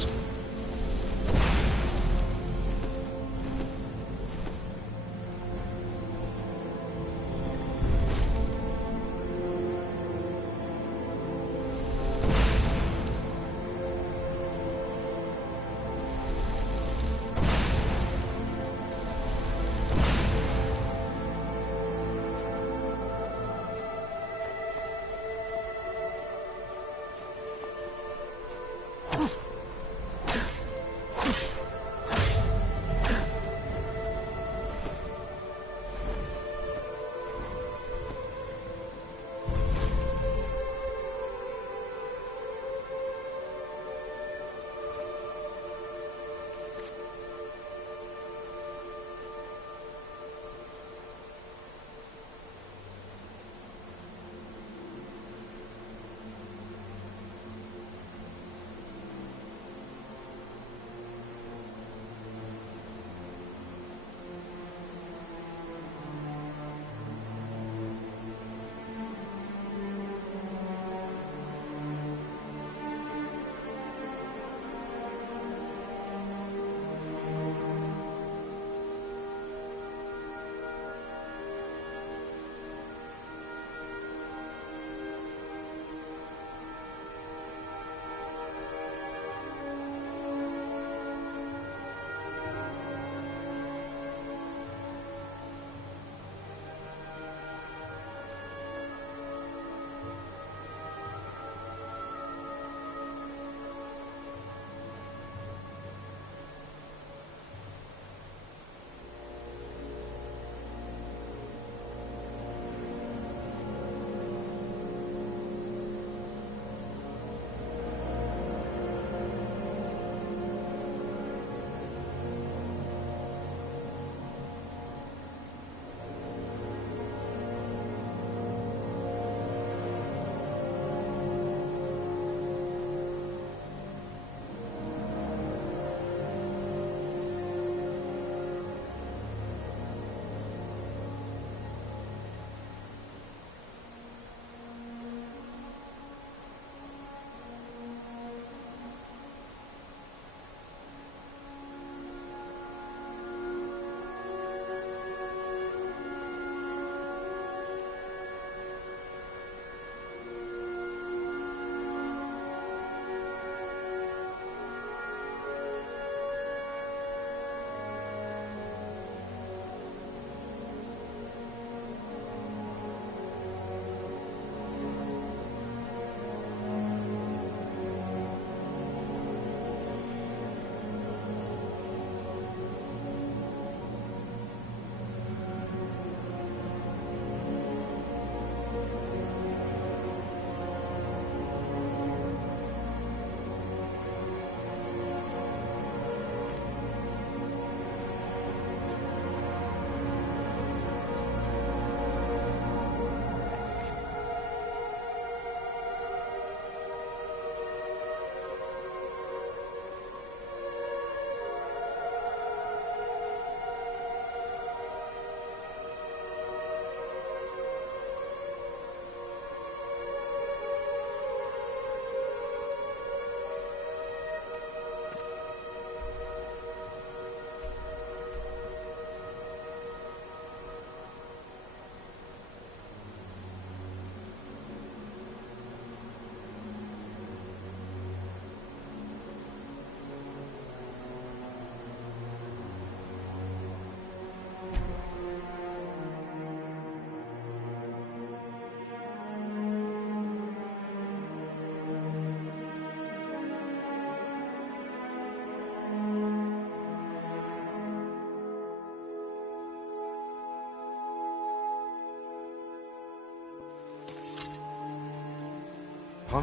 Huh?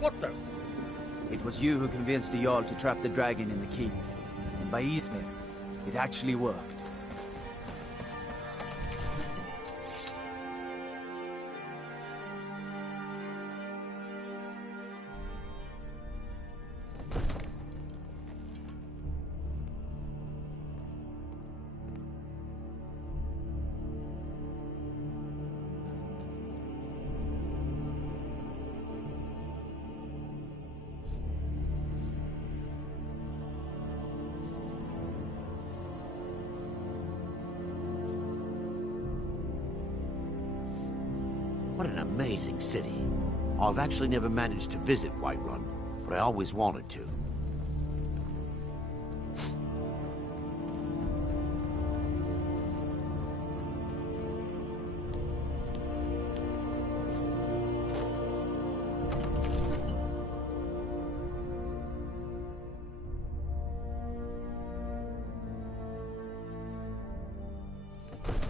What the? It was you who convinced the Jarl to trap the dragon in the keep. And by Izmir, it actually worked. What an amazing city. I've actually never managed to visit Whiterun, but I always wanted to.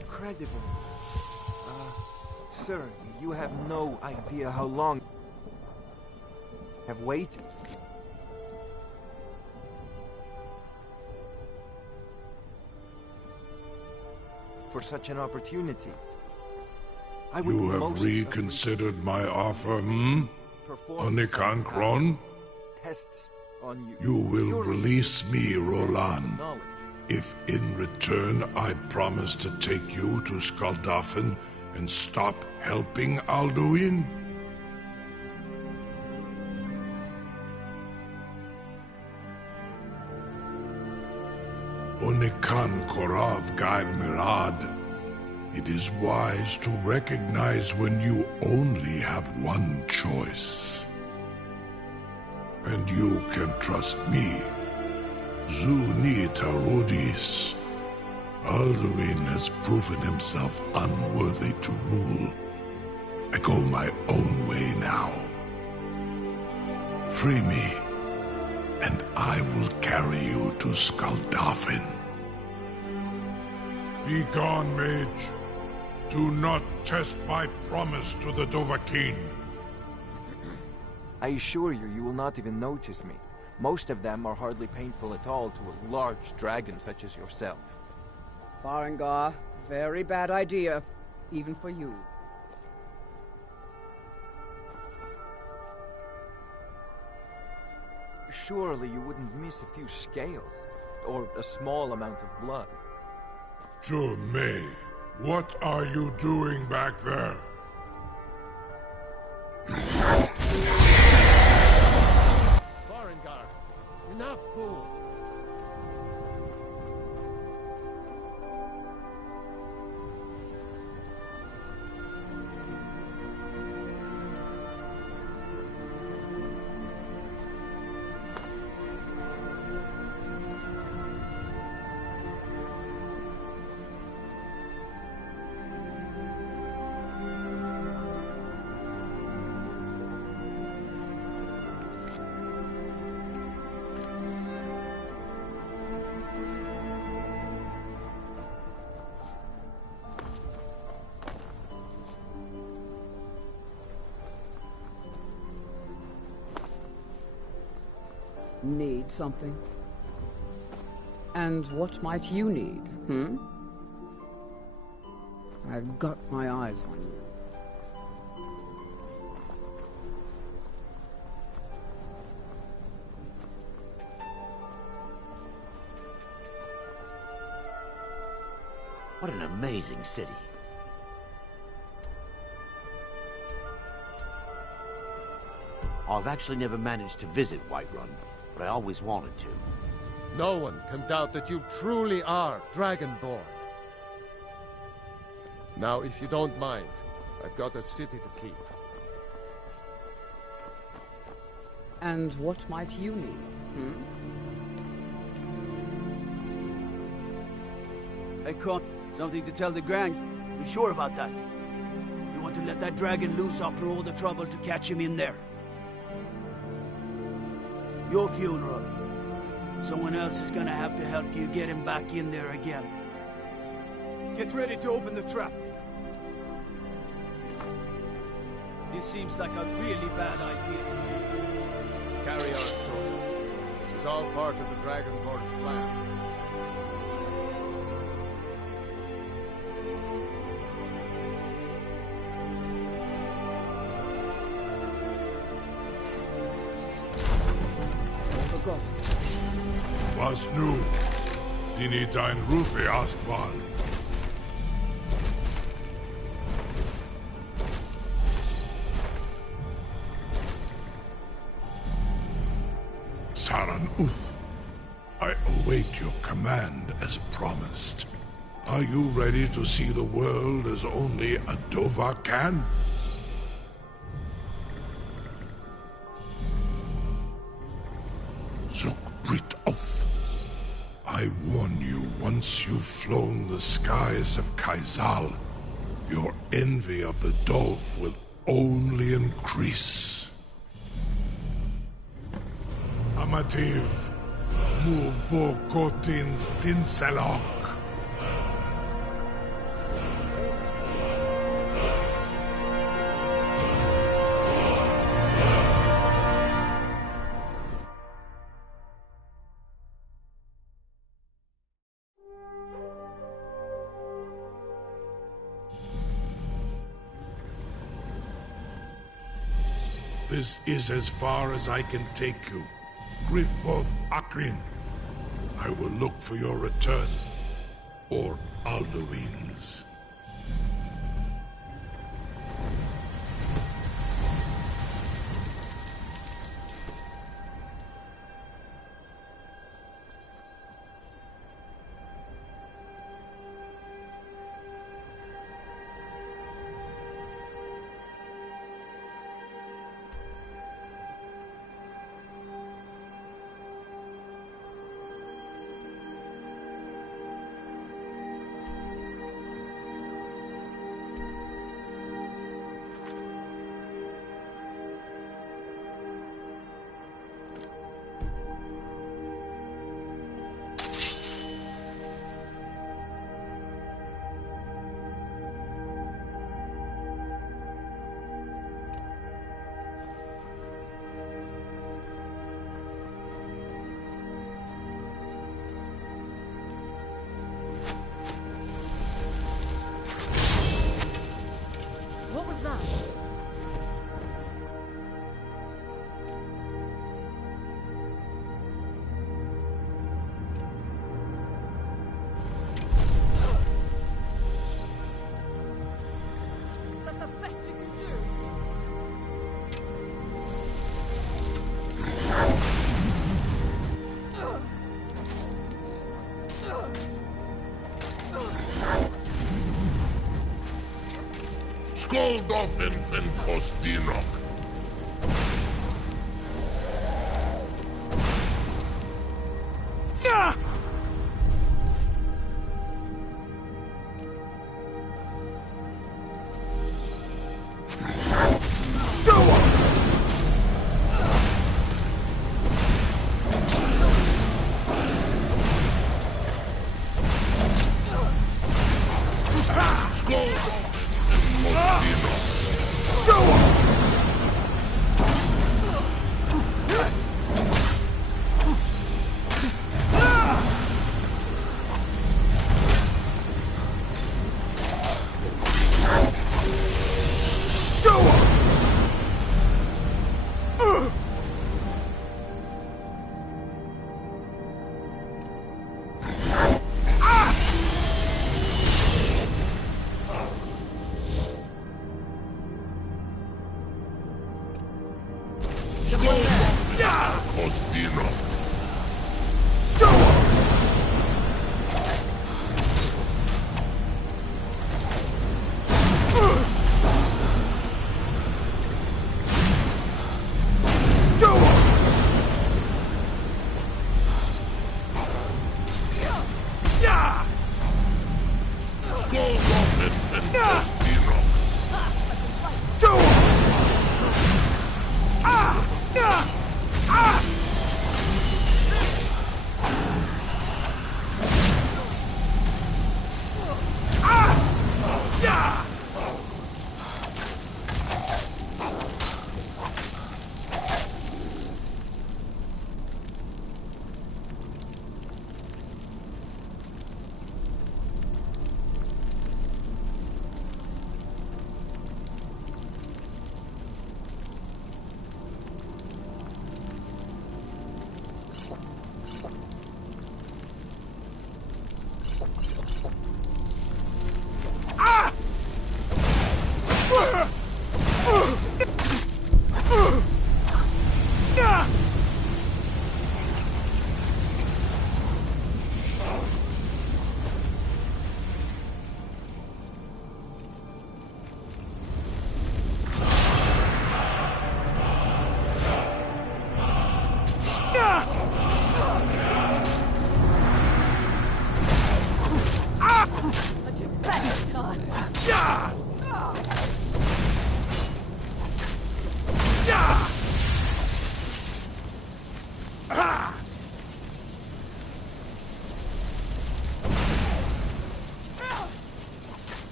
Incredible. Sir, you have no idea how long have waited. For such an opportunity. I would You be have most reconsidered my offer, Onikan Kron? tests on you. You will Your release me, Roland, knowledge. if in return I promise to take you to Skaldafn and stop helping Alduin? Onikan Korav Gair Mirad. It is wise to recognize when you only have one choice. And you can trust me, Zuni Tarudis. Alduin has proven himself unworthy to rule. I go my own way now. Free me, and I will carry you to Skaldafn. Be gone, mage. Do not test my promise to the Dovahkiin. I assure you, you will not even notice me. Most of them are hardly painful at all to a large dragon such as yourself. Farengar, very bad idea, even for you. Surely you wouldn't miss a few scales, or a small amount of blood. May, what are you doing back there? Farengar, enough, fool! Need something? And what might you need, I've got my eyes on you. What an amazing city. I've actually never managed to visit Whiterun, but I always wanted to. No one can doubt that you truly are Dragonborn. Now, if you don't mind, I've got a city to keep. And what might you need, Hey, Con, something to tell the Grand? You sure about that? You want to let that dragon loose after all the trouble to catch him in there? Your funeral. Someone else is gonna have to help you get him back in there again. Get ready to open the trap. This seems like a really bad idea to me. Carry on, soldier. This is all part of the Dragonborn's plan. Was nu? Sini dein Rufe Astval. Saran Uth, I await your command as promised. Are you ready to see the world as only a Dova can? Zukbrit Oth, I warn you, once you've flown the skies of Kaizal, your envy of the Dove will only increase. Amativ, Mubokotin Stinselok. This is as far as I can take you. Griffboth Akrin. I will look for your return. Or Alduin's. Skoldofen fen Kostinok.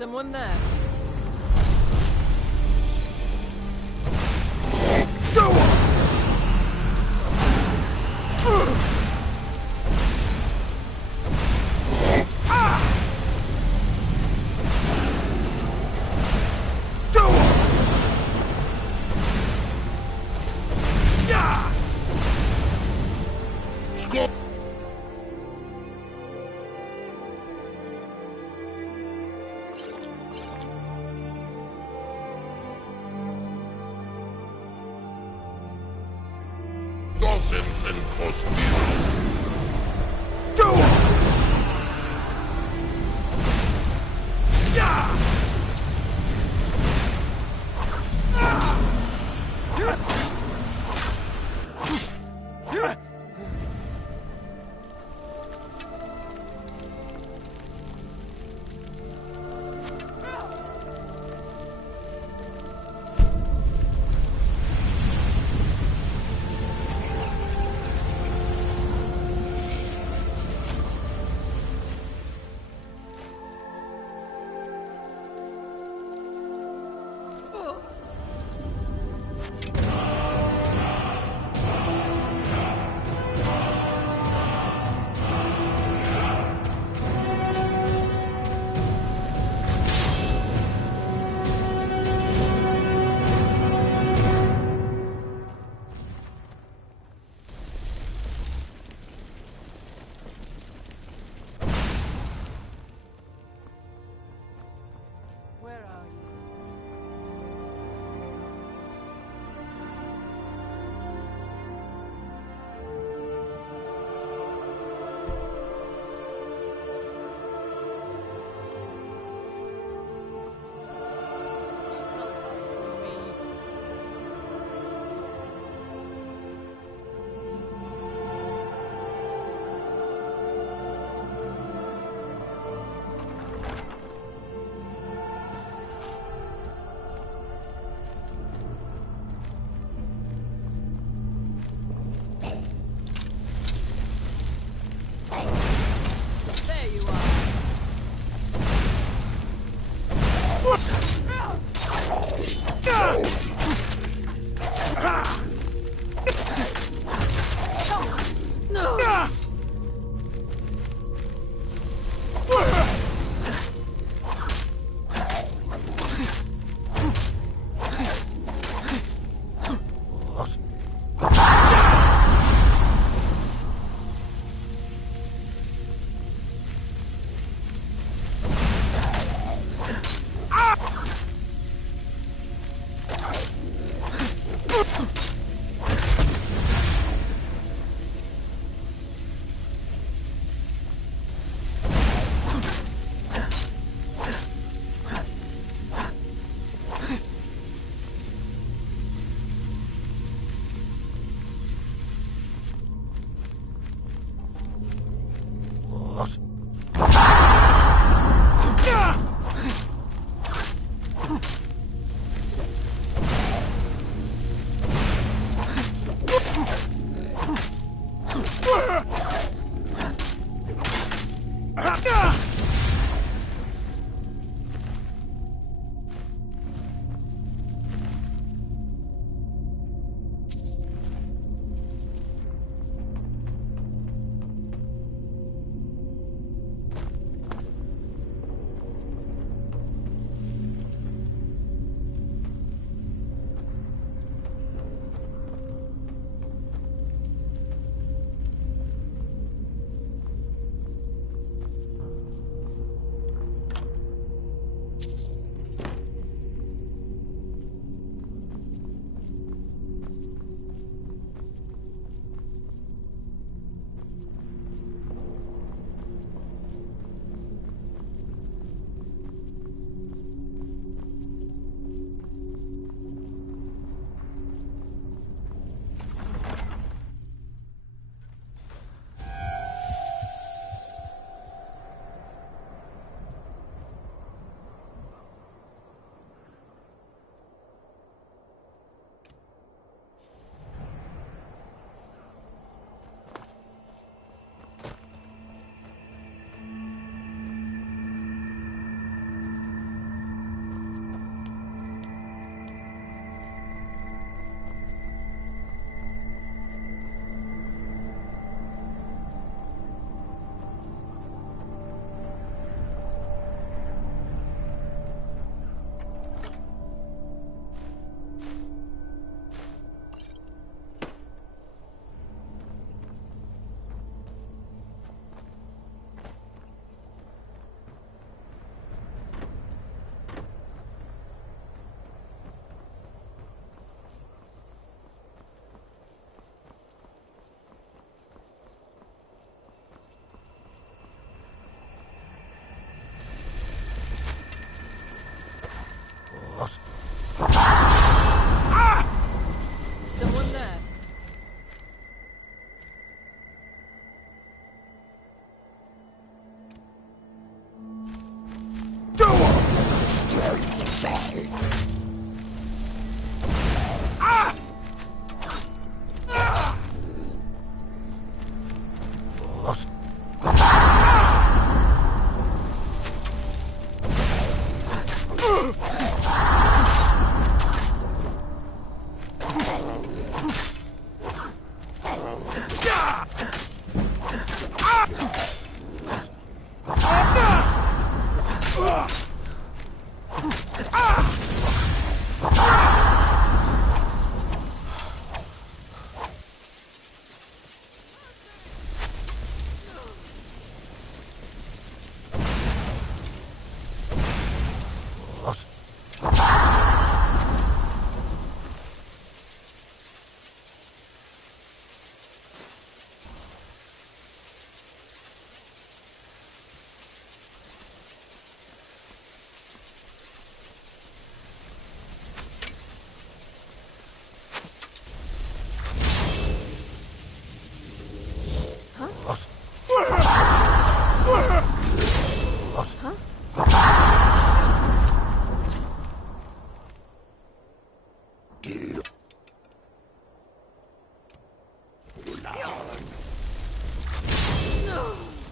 someone there.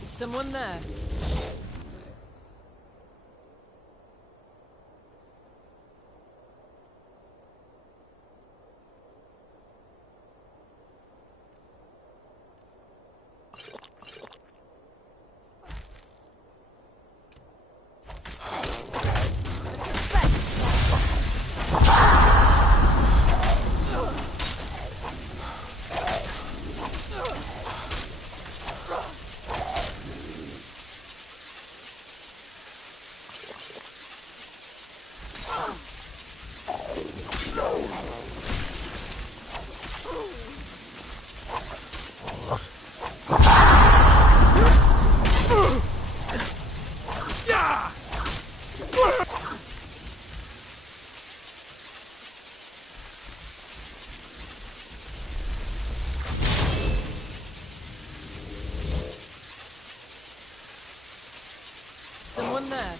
Is someone there? Someone there?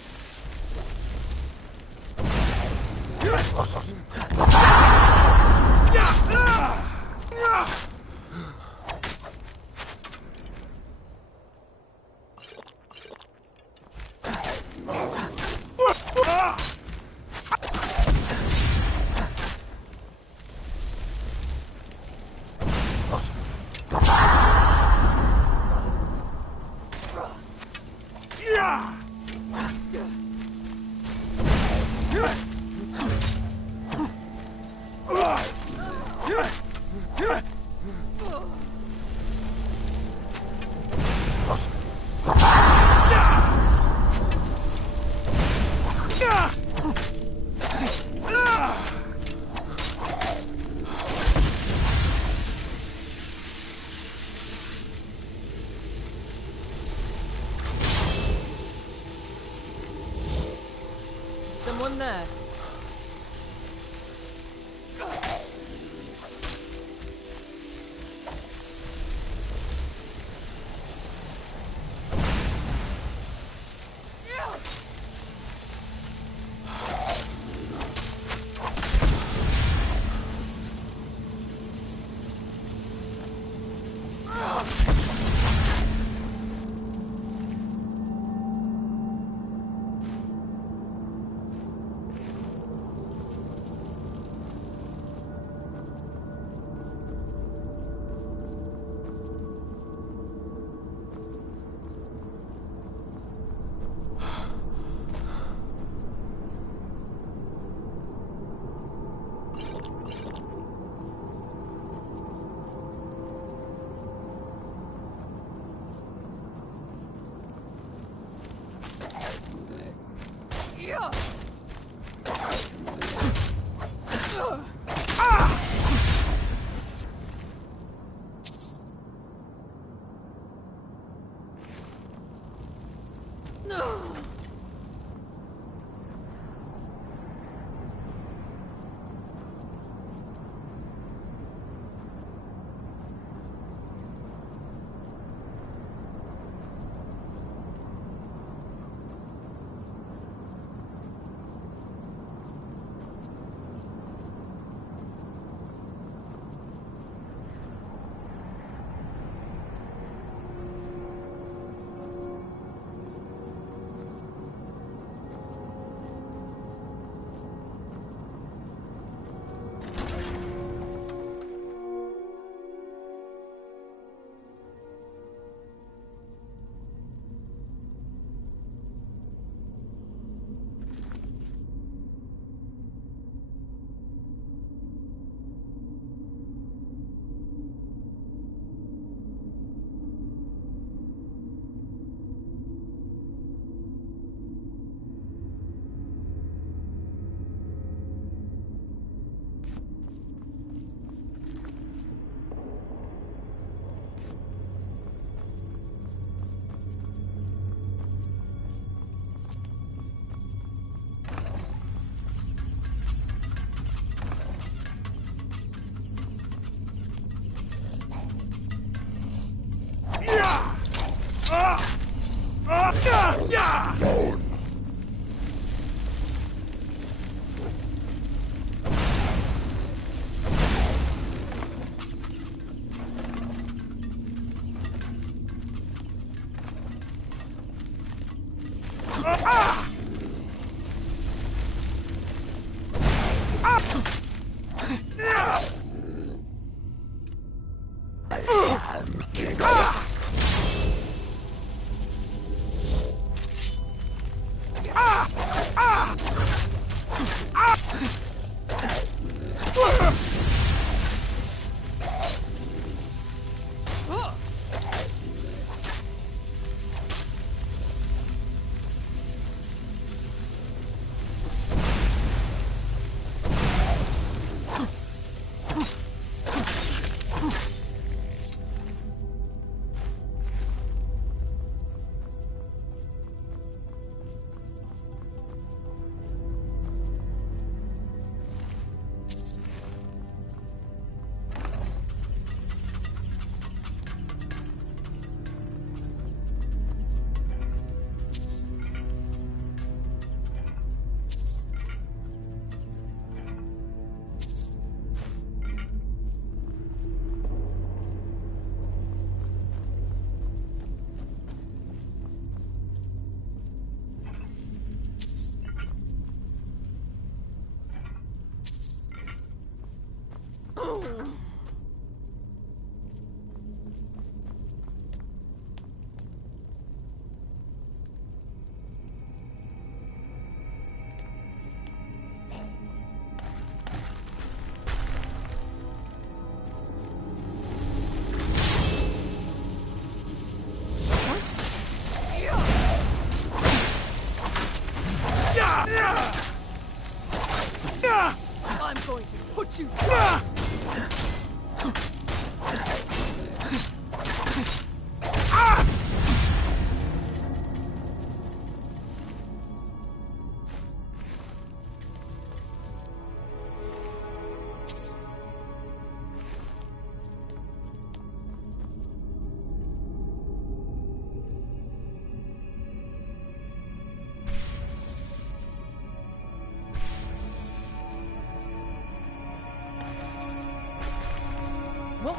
Someone there?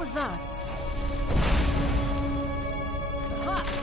was that? Ha!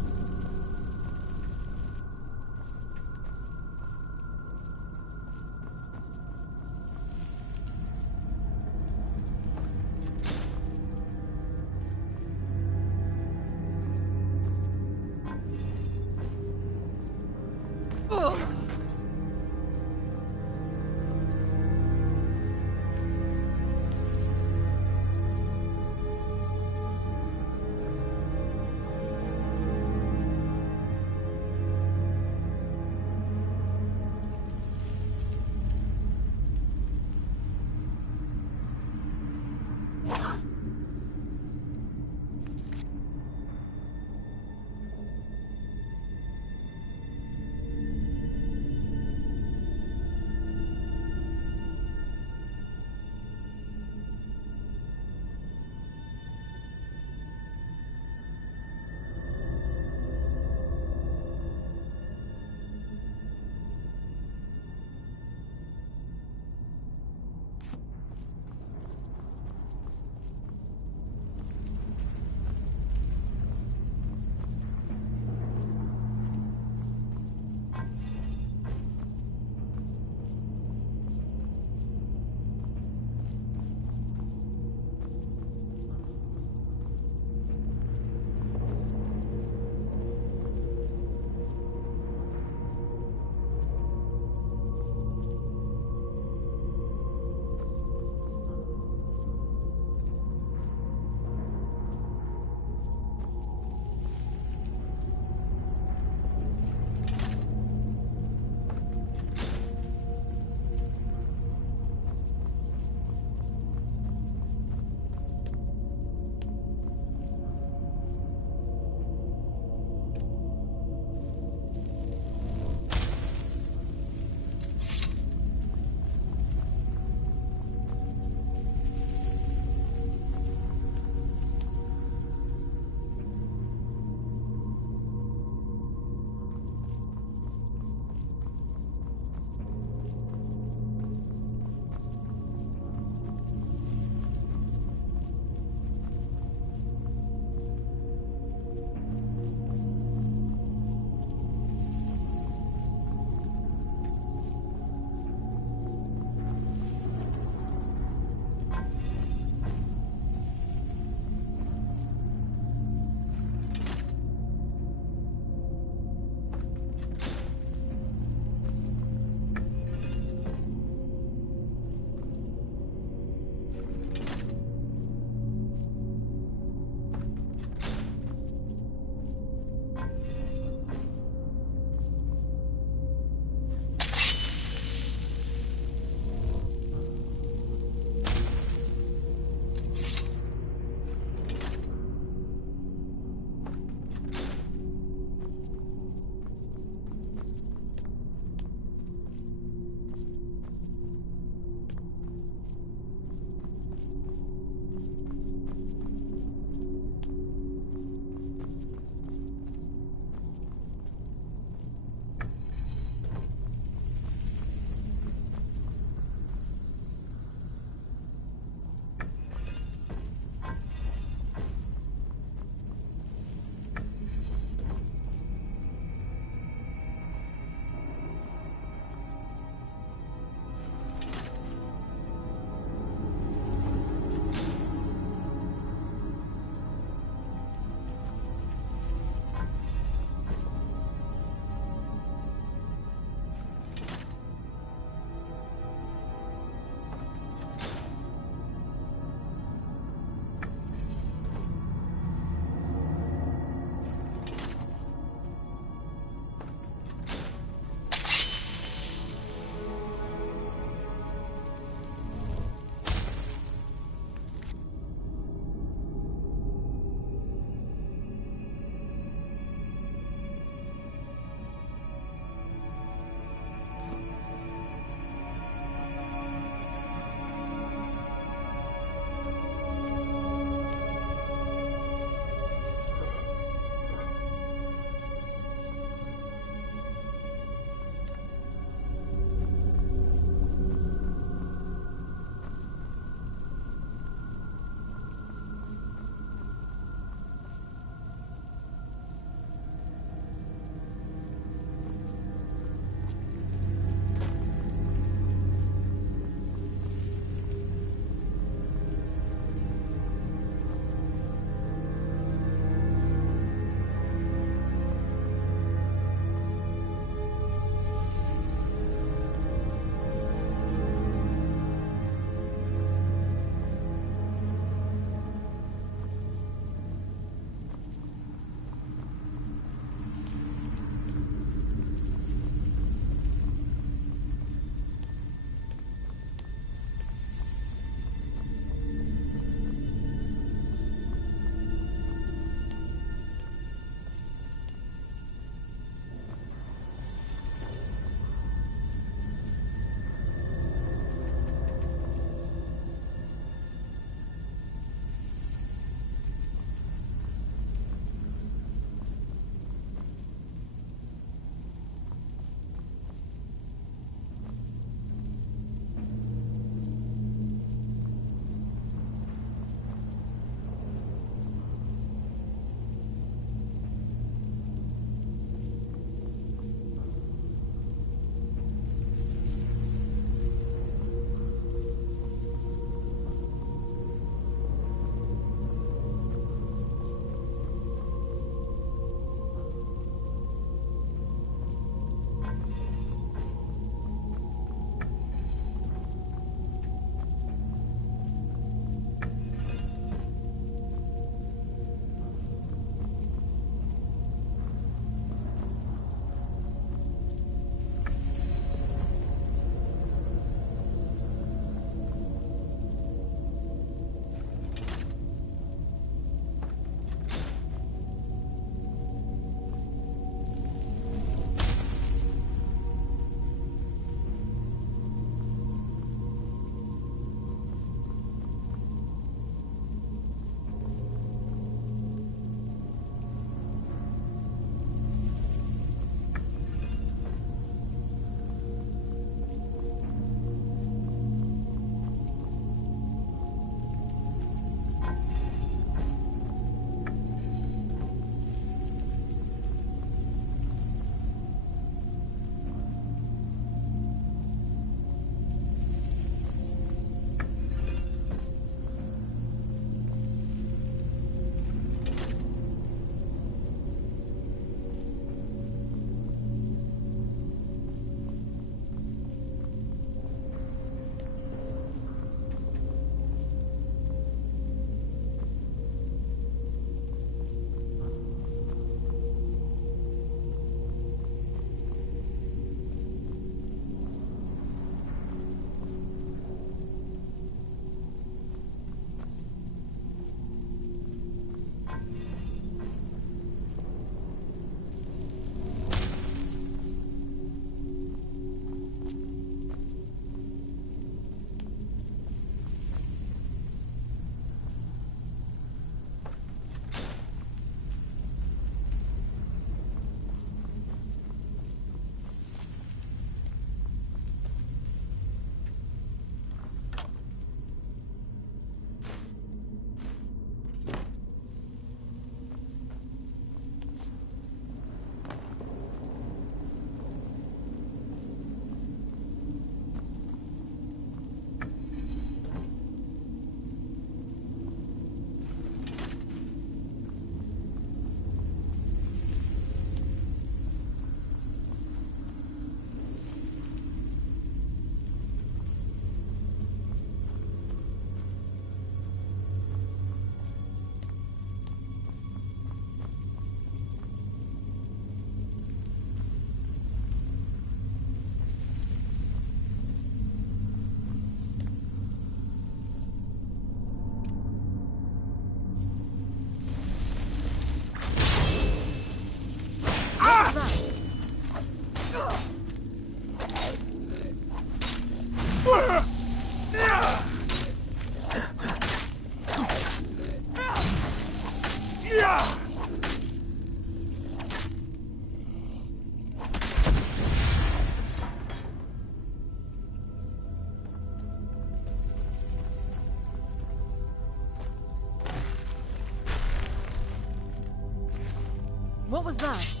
What was that?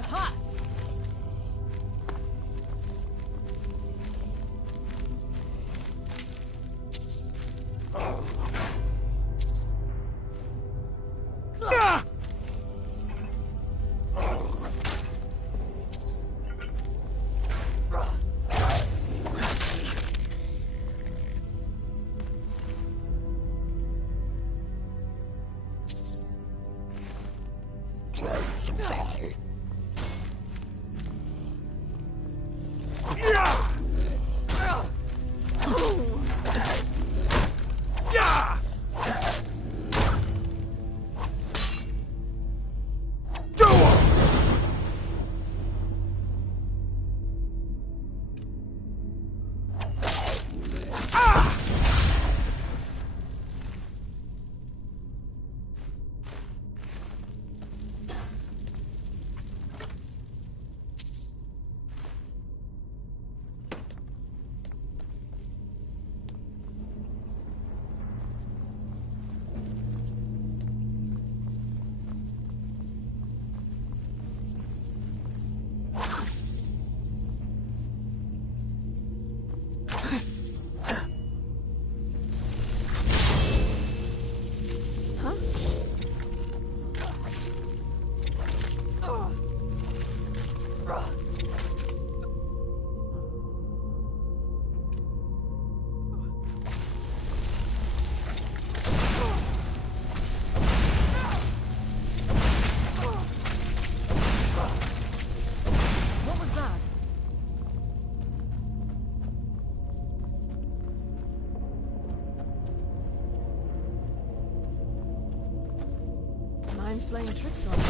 Aha! Mine's playing tricks on me.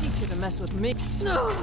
Teach you to mess with me. No.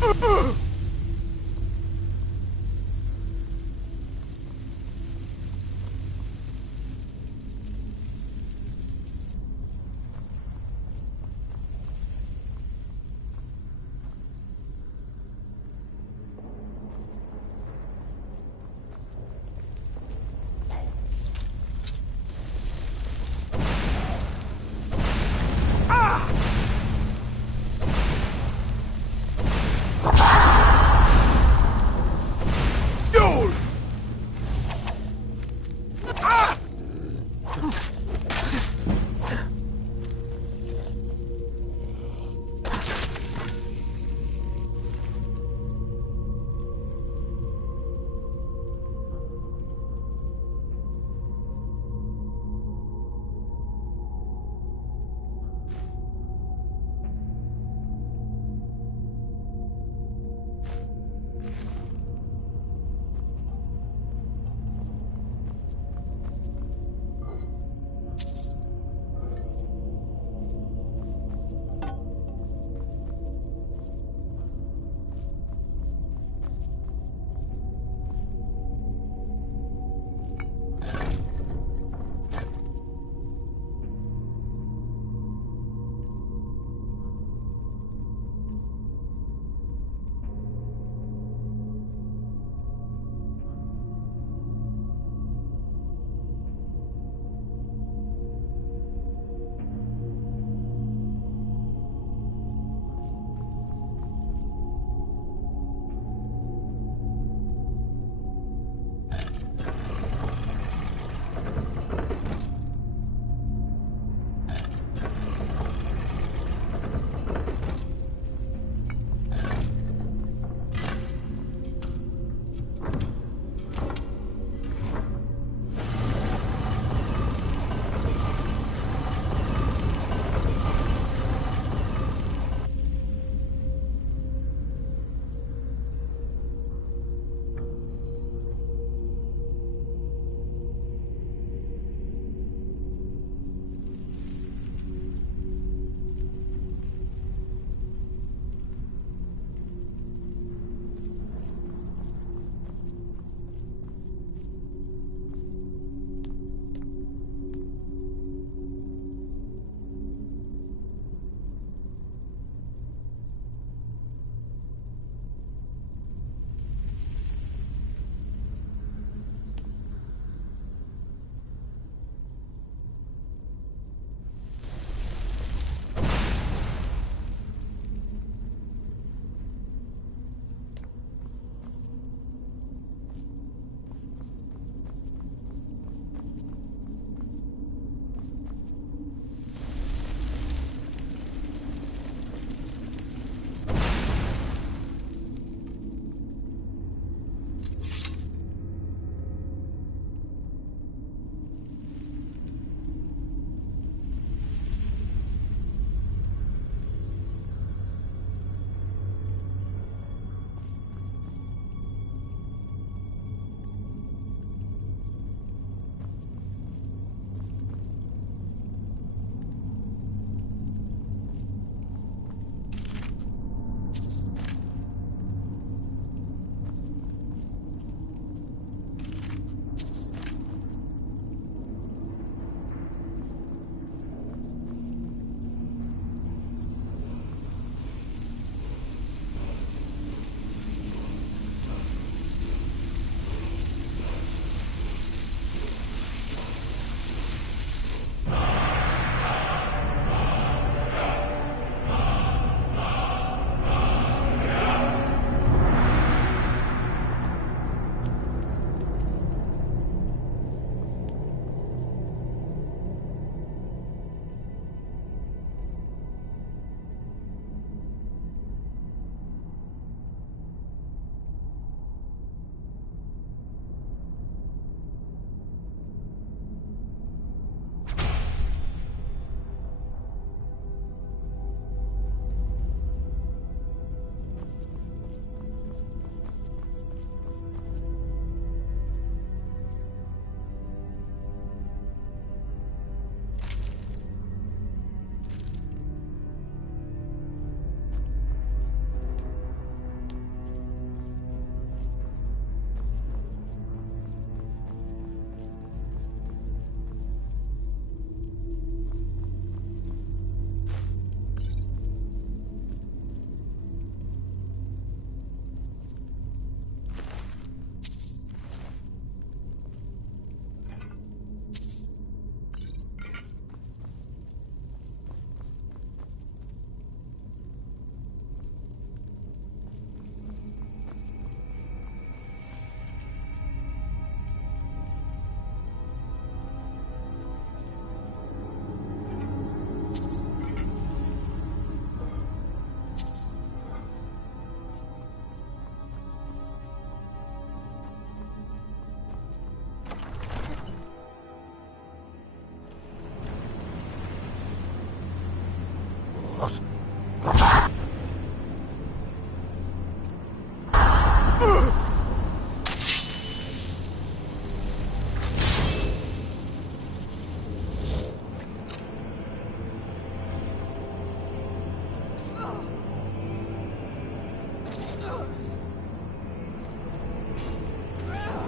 Ah!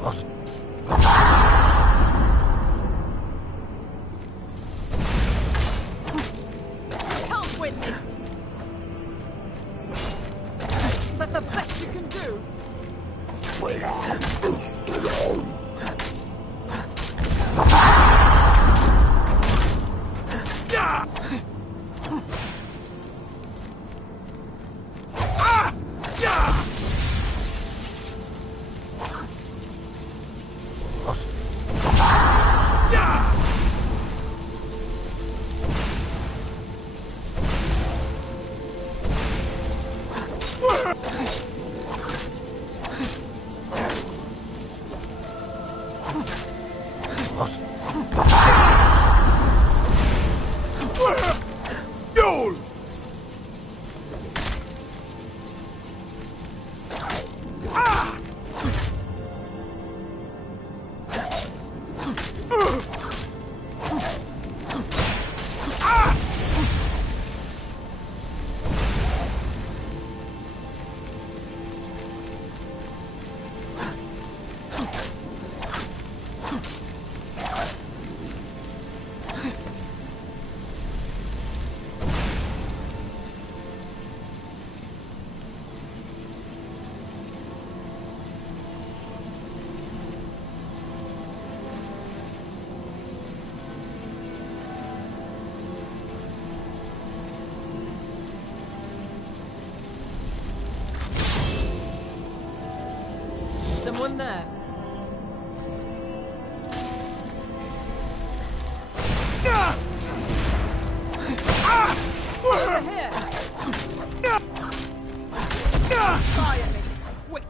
Can't win this! But the best you can do! Someone there. Over here! Fire minions, quick!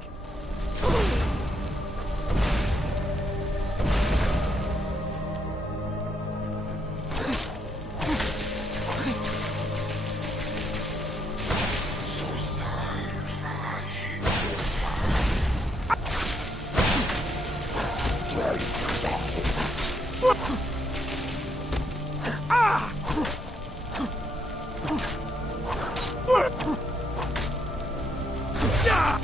Yeah!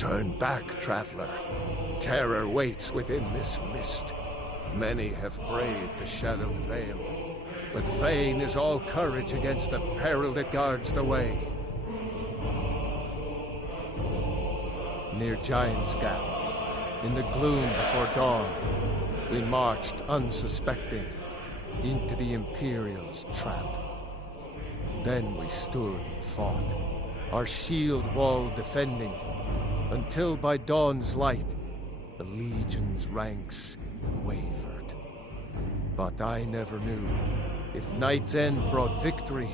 Turn back, traveler. Terror waits within this mist. Many have braved the shadowed veil, but vain is all courage against the peril that guards the way. Near Giant's Gap, in the gloom before dawn, we marched unsuspecting into the Imperial's trap. Then we stood and fought, our shield wall defending, until by dawn's light, the Legion's ranks wavered. But I never knew if Night's End brought victory,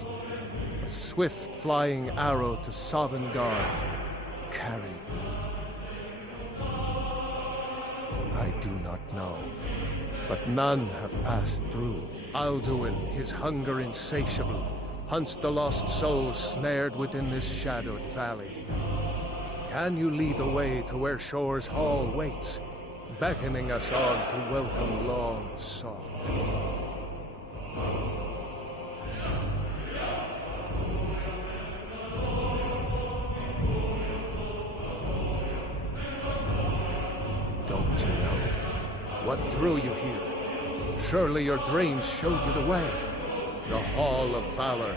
a swift flying arrow to Sovngarde carried me. I do not know, but none have passed through. Alduin, his hunger insatiable, hunts the lost souls snared within this shadowed valley. Can you lead the way to where Shore's Hall waits, beckoning us on to welcome long sought? Don't you know what drew you here? Surely your dreams showed you the way. The Hall of Valor,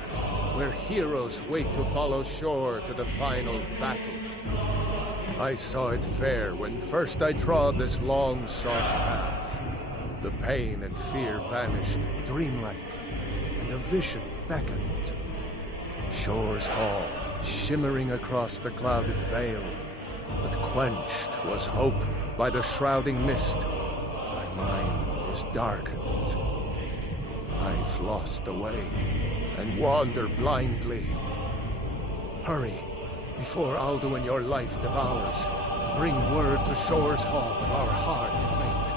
where heroes wait to follow Shore to the final battle. I saw it fair when first I trod this long-sought path. The pain and fear vanished, dreamlike, and a vision beckoned. Shore's Hall, shimmering across the clouded veil, but quenched was hope by the shrouding mist. My mind is darkened. I've lost the way and wander blindly. Hurry, before Alduin your life devours. Bring word to Shore's Hall of our hard fate.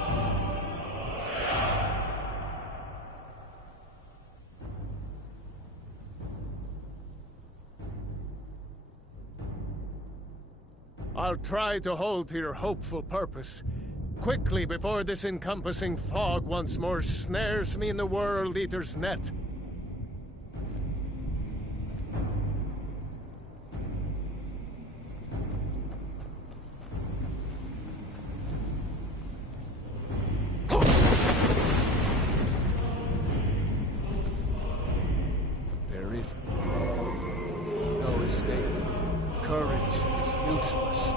I'll try to hold to your hopeful purpose. Quickly, before this encompassing fog once more snares me in the World Eater's net. There is no escape. Courage is useless.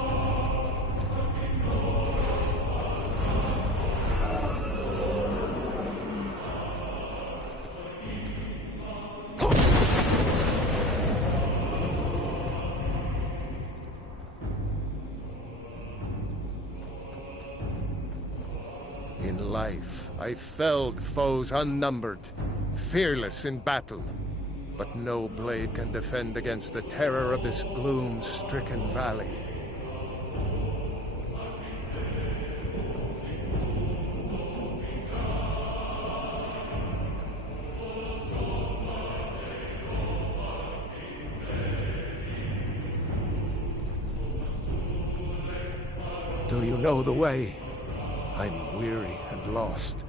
In life, I felled foes unnumbered, fearless in battle. But no blade can defend against the terror of this gloom-stricken valley. Do you know the way? I'm weary and lost.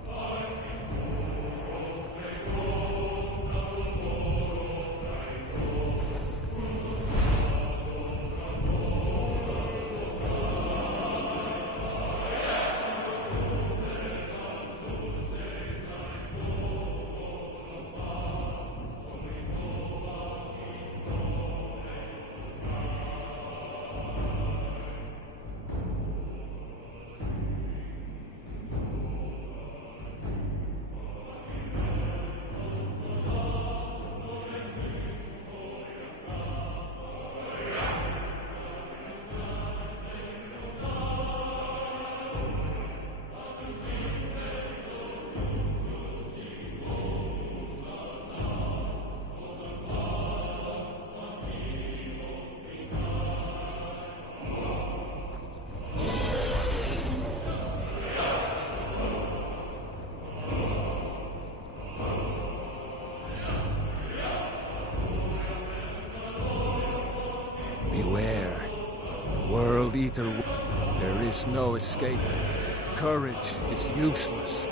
Beware. The World Eater... There is no escape. Courage is useless.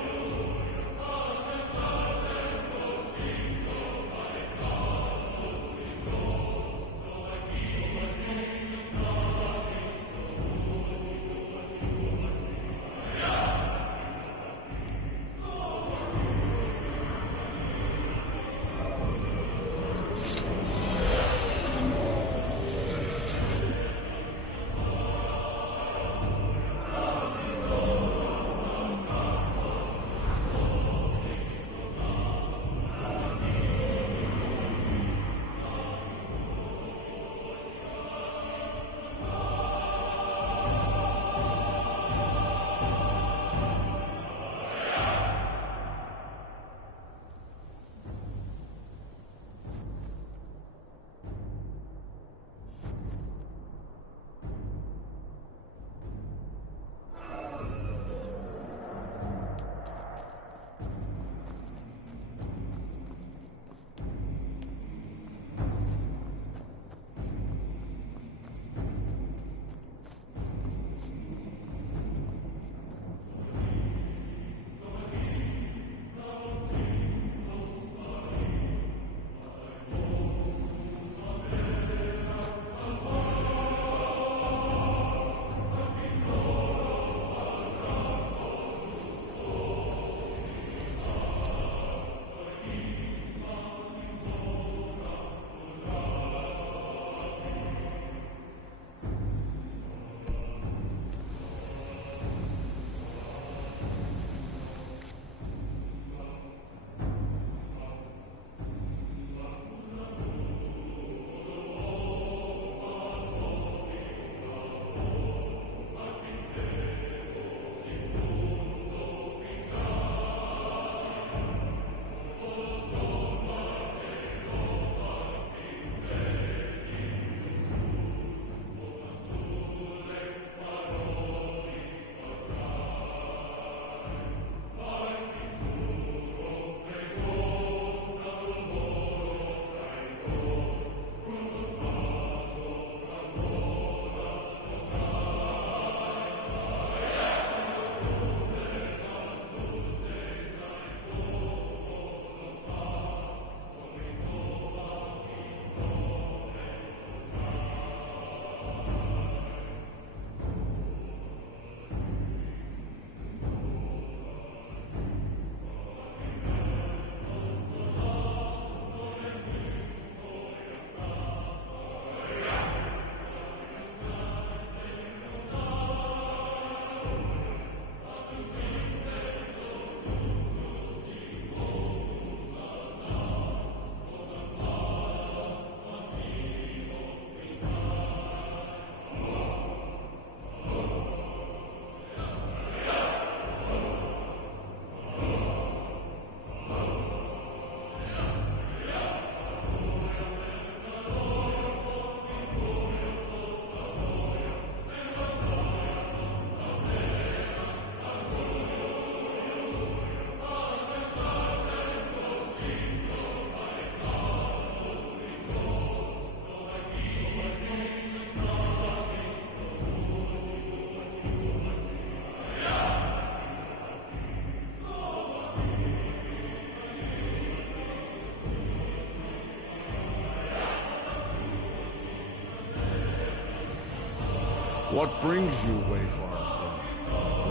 What brings you, Wayfarer?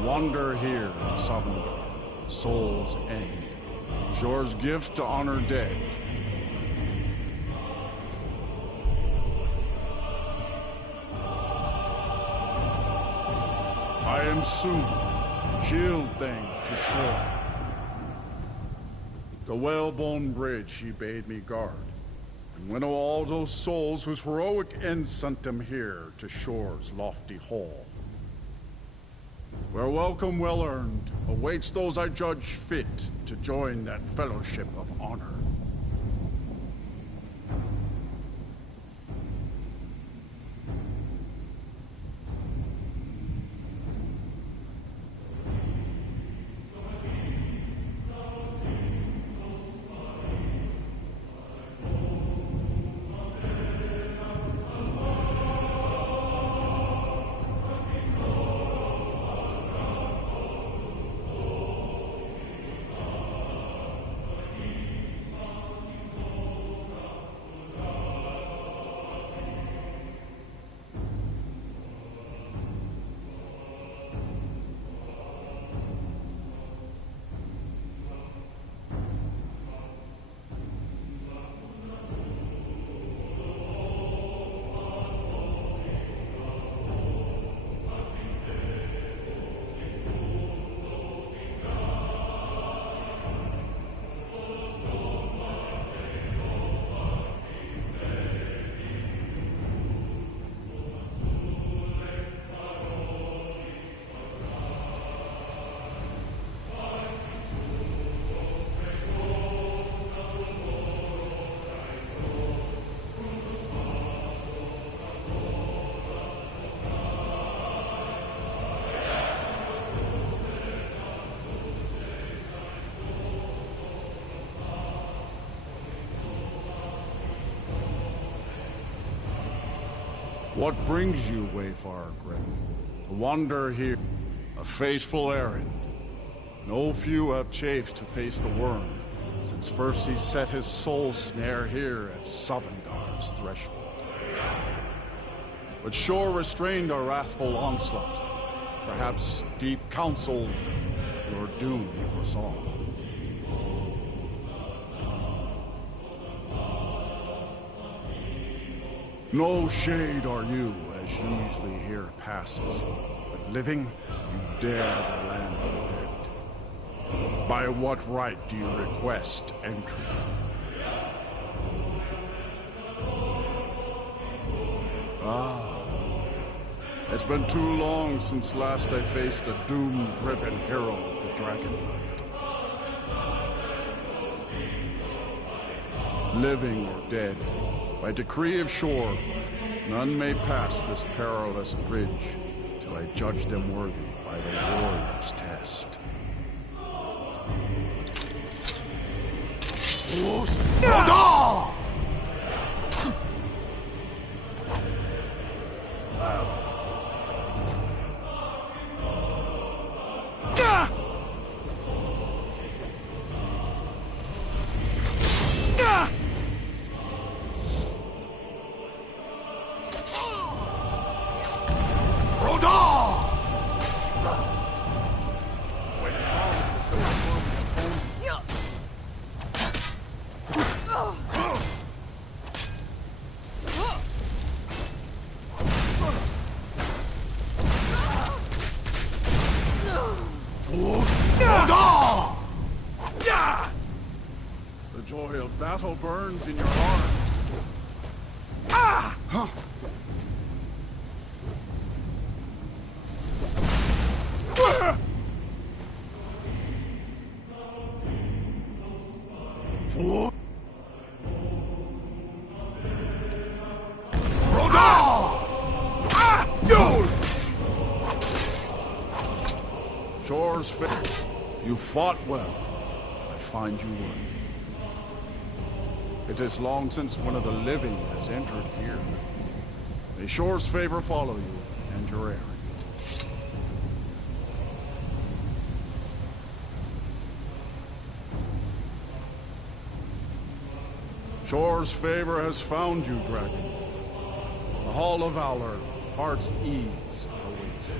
Wander here in Sovngarde, Soul's End. Shore's gift to honor dead. I am soon, shield thing to shore. The whalebone bridge he bade me guard, and winnow all those souls whose heroic end sent them here to shore's lofty hall. Where welcome well earned awaits those I judge fit to join that fellowship of honor. What brings you, Wayfarer Grim? To wander here, a fateful errand. No few have chafed to face the worm, since first he set his soul snare here at Sovngarde's threshold. But Shore restrained our wrathful onslaught. Perhaps deep counseled, your doom he foresaw. No shade are you, as usually here passes. But living, you dare the land of the dead. By what right do you request entry? Ah, it's been too long since last I faced a doom-driven hero of the Dragonland. Living or dead, by decree of Shore, none may pass this perilous bridge till I judge them worthy by the warrior's test. The joy of battle burns in your heart. Ah! Huh. Shore's fit. You fought well. I find you worthy. It is long since one of the living has entered here. May Shore's favor follow you and your errand. Shore's favor has found you, Dragon. The Hall of Valor heart's ease awaits you.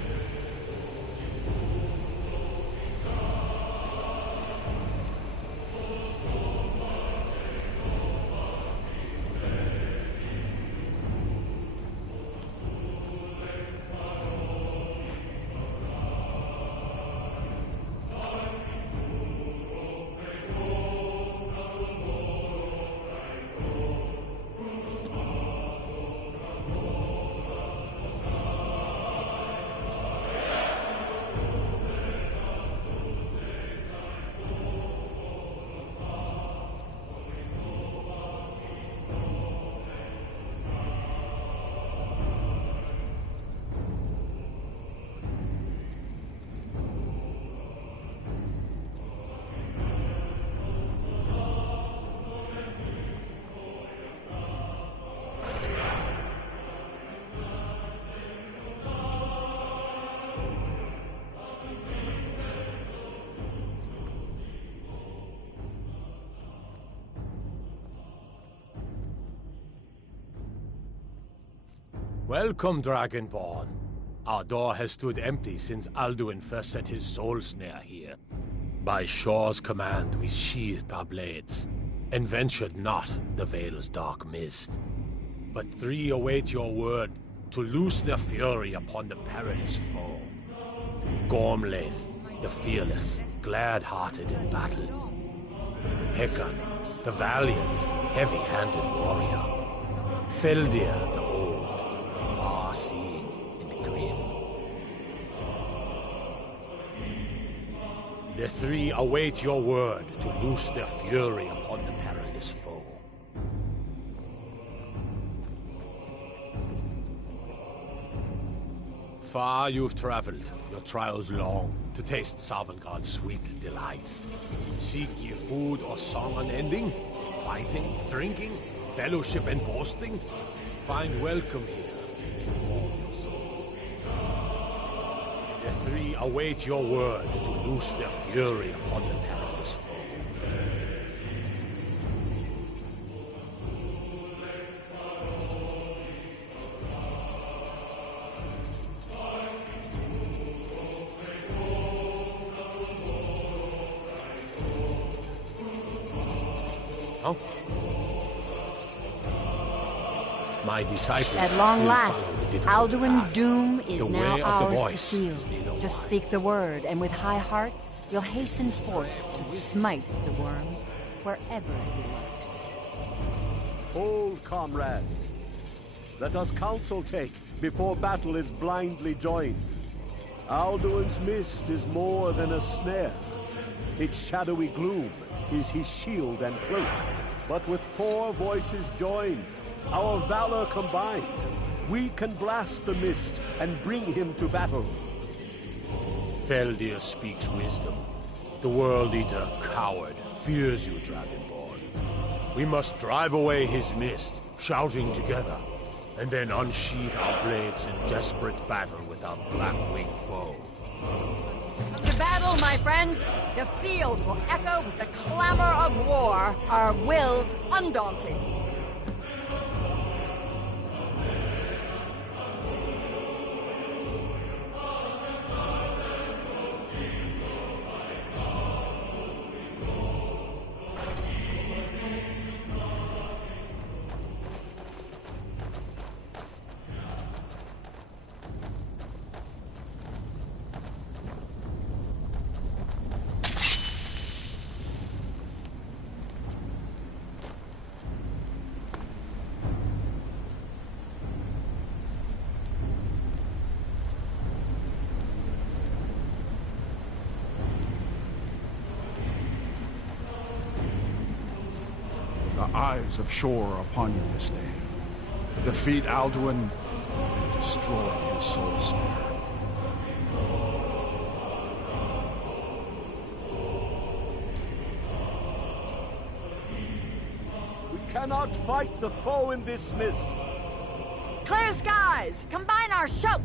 Welcome, Dragonborn. Our door has stood empty since Alduin first set his soul snare here. By Shor's command, we sheathed our blades, and ventured not the Vale's dark mist. But three await your word to loose their fury upon the perilous foe. Gormlaith, the fearless, glad-hearted in battle. Hekon, the valiant, heavy-handed warrior. Feldir, the old, far-seeing and grim. The three await your word to loose their fury upon the perilous foe. Far you've traveled, your trials long, to taste Sovngarde's sweet delights. Seek ye food or song unending? Fighting, drinking, fellowship and boasting? Find welcome here in warm your soul. The three await your word to loose their fury upon the perilous foe. Oh? My disciples At long still last, follow the difficult Alduin's path. doom is The now way of the ours to voice seal. is neither Just wide. speak the word, and with high hearts, we'll hasten forth to smite the worm wherever he lurks. Hold, comrades. Let us counsel take before battle is blindly joined. Alduin's mist is more than a snare. Its shadowy gloom is his shield and cloak. But with 4 voices joined, our valor combined, we can blast the mist and bring him to battle. Feldir speaks wisdom. The World Eater, coward, fears you, Dragonborn. We must drive away his mist, shouting together, and then unsheath our blades in desperate battle with our black-winged foe. To battle, my friends! The field will echo with the clamor of war, our wills undaunted. The eyes of Shor are upon you this day. To defeat Alduin and destroy his soul snare. We cannot fight the foe in this mist. Clear skies! Combine our shout!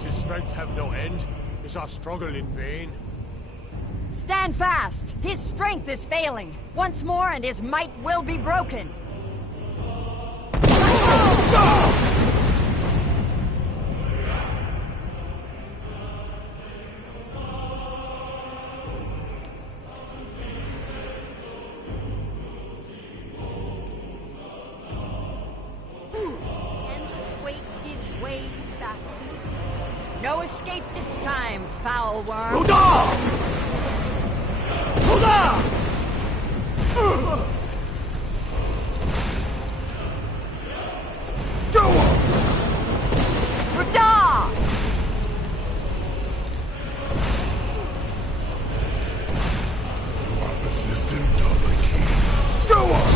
Does his strength have no end? Is our struggle in vain? Stand fast! His strength is failing. Once more and his might will be broken. Endless weight gives way to battle. No escape this time, foul worm. Ruda! Ruda! Ruda! You are resistant of the king. Do it!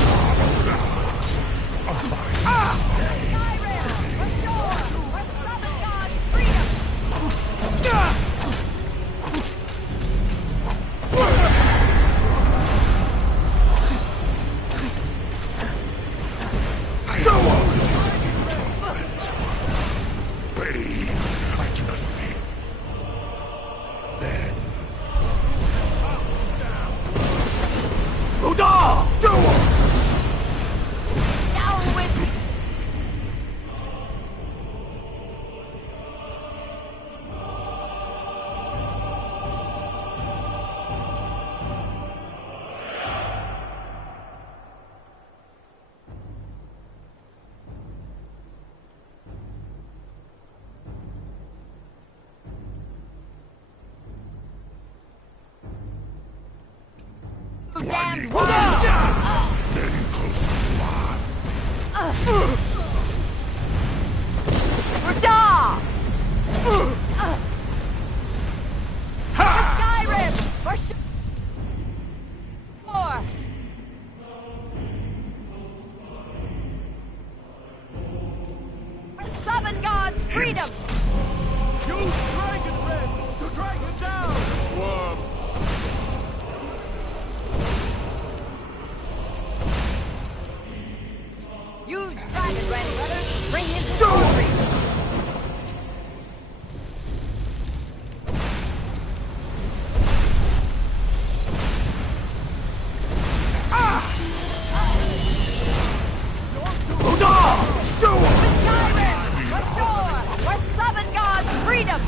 Damned Very close to one. Ruda! Skyrim! For sure! For Seven Gods' freedom! Use Dragon Red to drag him down! Worm! Use Dragon Red, brothers! Bring him to glory! Skyrim! Restore! For Seven Gods' freedom!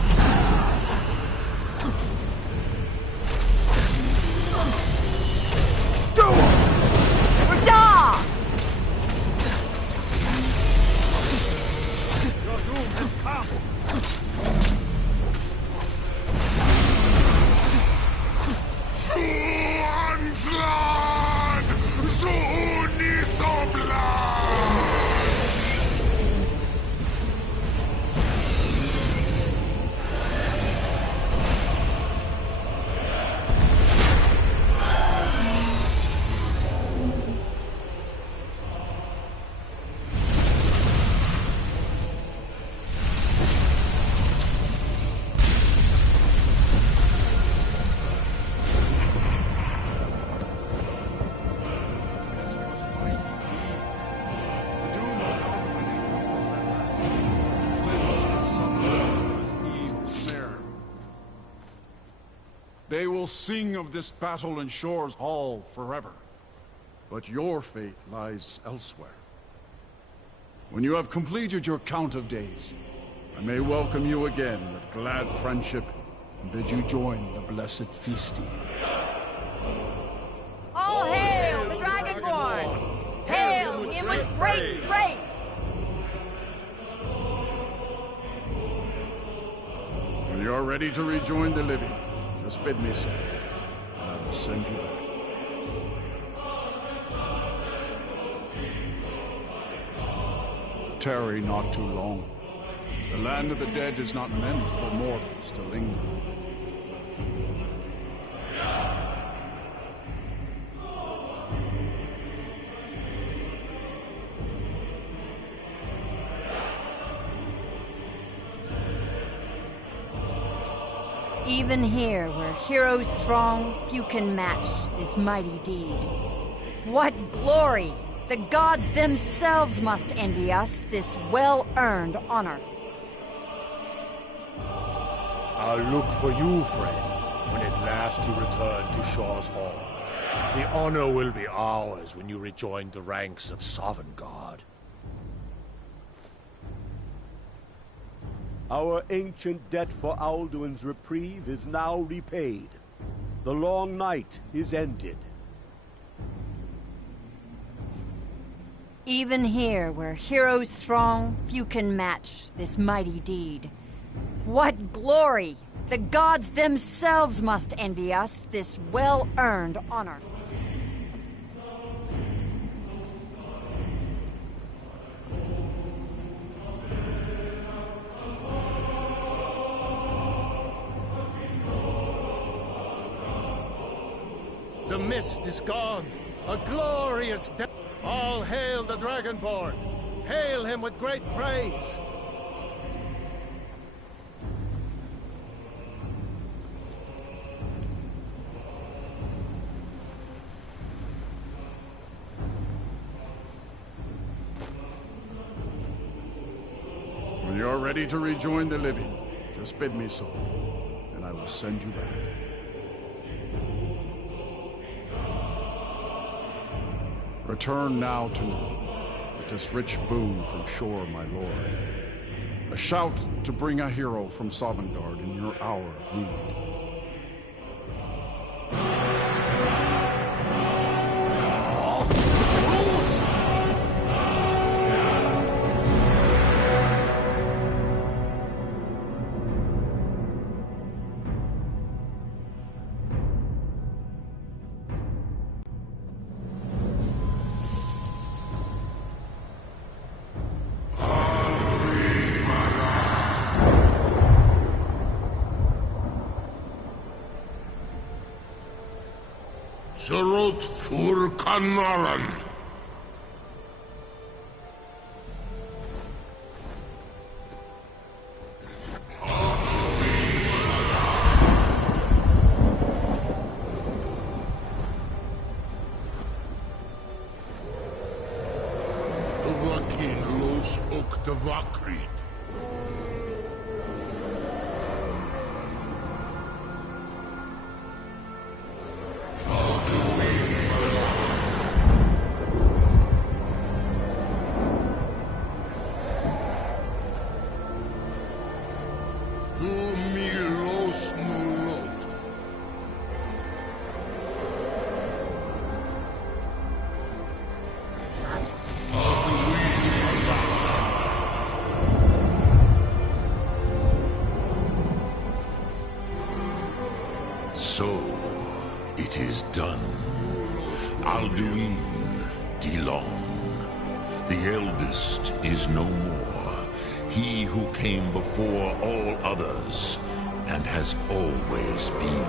Ruda! Your doom has come! Swanslag! Zunisobla! They will sing of this battle in Shore's Hall forever. But your fate lies elsewhere. When you have completed your count of days, I may welcome you again with glad friendship and bid you join the blessed feasting. All hail the Dragonborn! Hail him with great praise! When you are ready to rejoin the living, just bid me so, and I will send you back. Tarry not too long. The land of the dead is not meant for mortals to linger. Even here, where heroes throng, few can match this mighty deed. What glory! The gods themselves must envy us this well-earned honor. I'll look for you, friend, when at last you return to Shaw's Hall. The honor will be ours when you rejoin the ranks of Sovngarde. Our ancient debt for Alduin's reprieve is now repaid. The long night is ended. Even here, where heroes throng, few can match this mighty deed. What glory! The gods themselves must envy us this well-earned honor. The mist is gone. A glorious day. All hail the Dragonborn. Hail him with great praise. When you're ready to rejoin the living, just bid me so, and I will send you back. Return now to me, with this rich boon from shore, my lord. A shout to bring a hero from Sovngarde in your hour of need. Surut fur Kanaran. Vakin los Oktavakrid. So, it is done. Alduin DeLong, the eldest, is no more. He who came before all others, and has always been.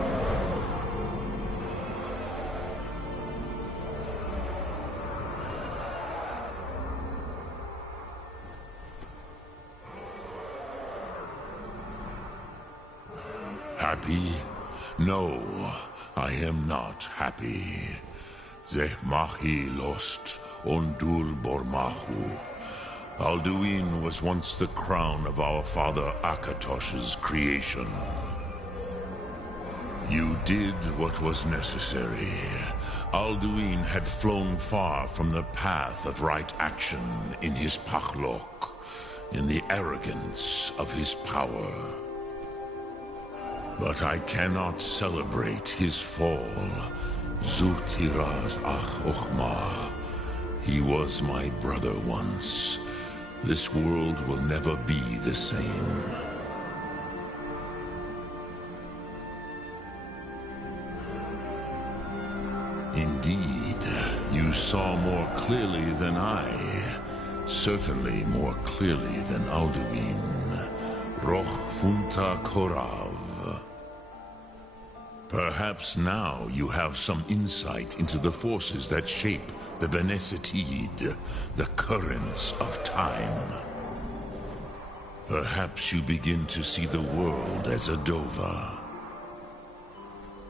Happy? No, I am not happy. Zehmahi lost Ondul Bormahu. Alduin was once the crown of our father Akatosh's creation. You did what was necessary. Alduin had flown far from the path of right action in his Pachlok, in the arrogance of his power. But I cannot celebrate his fall. Zutiraz Ach Ochma. He was my brother once. This world will never be the same. Indeed, you saw more clearly than I. Certainly more clearly than Alduin. Roch Funta Korav. Perhaps now you have some insight into the forces that shape the Benesitid, the currents of time. Perhaps you begin to see the world as a Dova.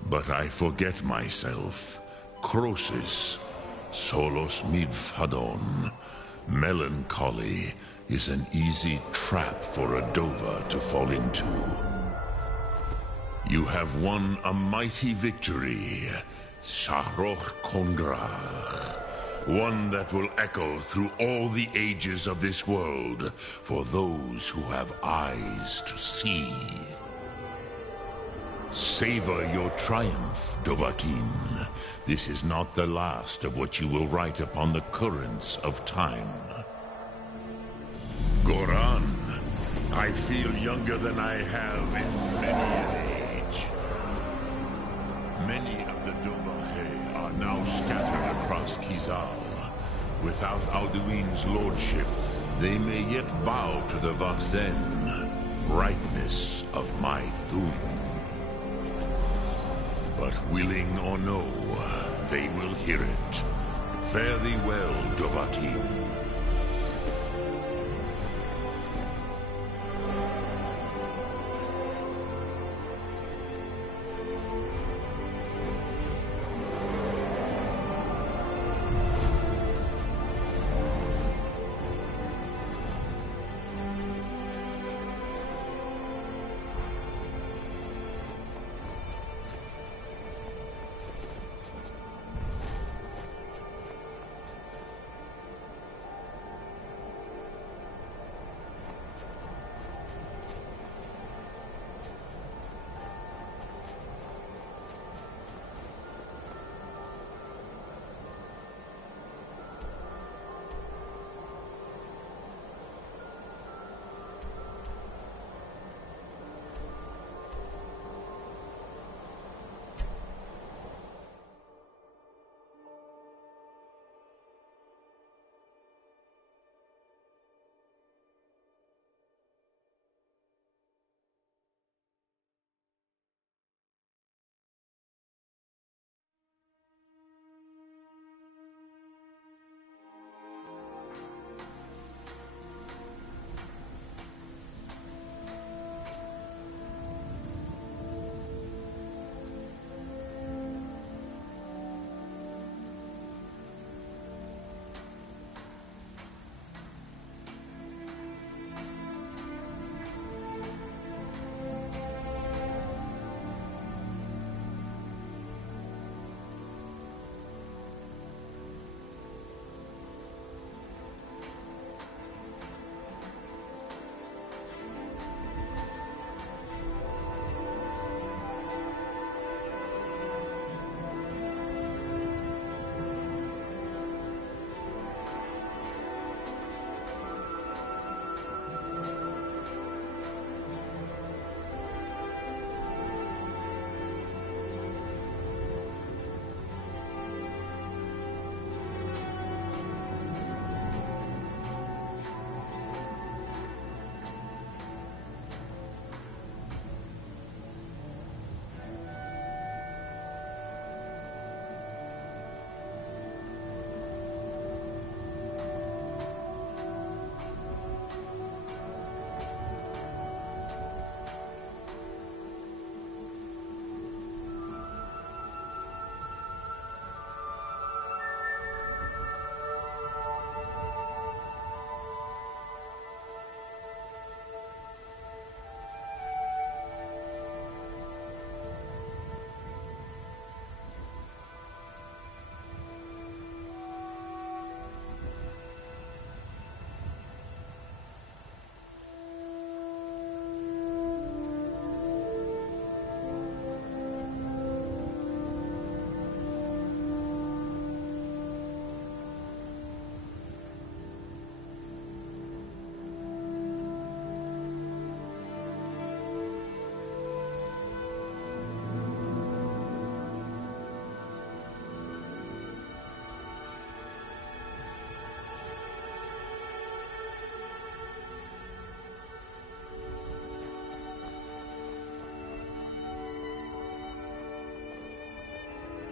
But I forget myself. Crosis, Solos Midfadon. Melancholy is an easy trap for a Dova to fall into. You have won a mighty victory, Shahroch Kongrach. One that will echo through all the ages of this world for those who have eyes to see. Savor your triumph, Dovahkiin. This is not the last of what you will write upon the currents of time. Goran, I feel younger than I have in many an age. Many of the Dovahkiin are now scattered across Kizal. Without Alduin's lordship, they may yet bow to the Vaxen, brightness of my Thum. But willing or no, they will hear it. Fare thee well, Dovahkiin.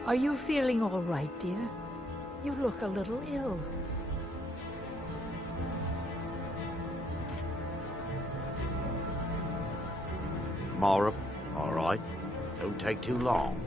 Are you feeling all right, dear? You look a little ill. Mara, all right. Don't take too long.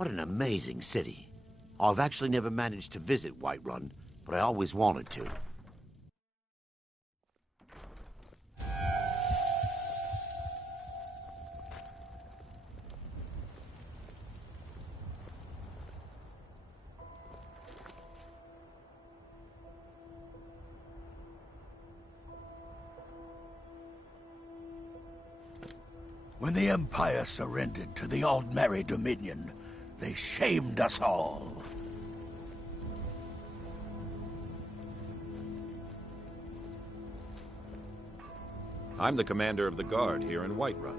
What an amazing city. I've actually never managed to visit Whiterun, but I always wanted to. When the Empire surrendered to the Aldmeri Dominion, they shamed us all. I'm the commander of the Guard here in Whiterun.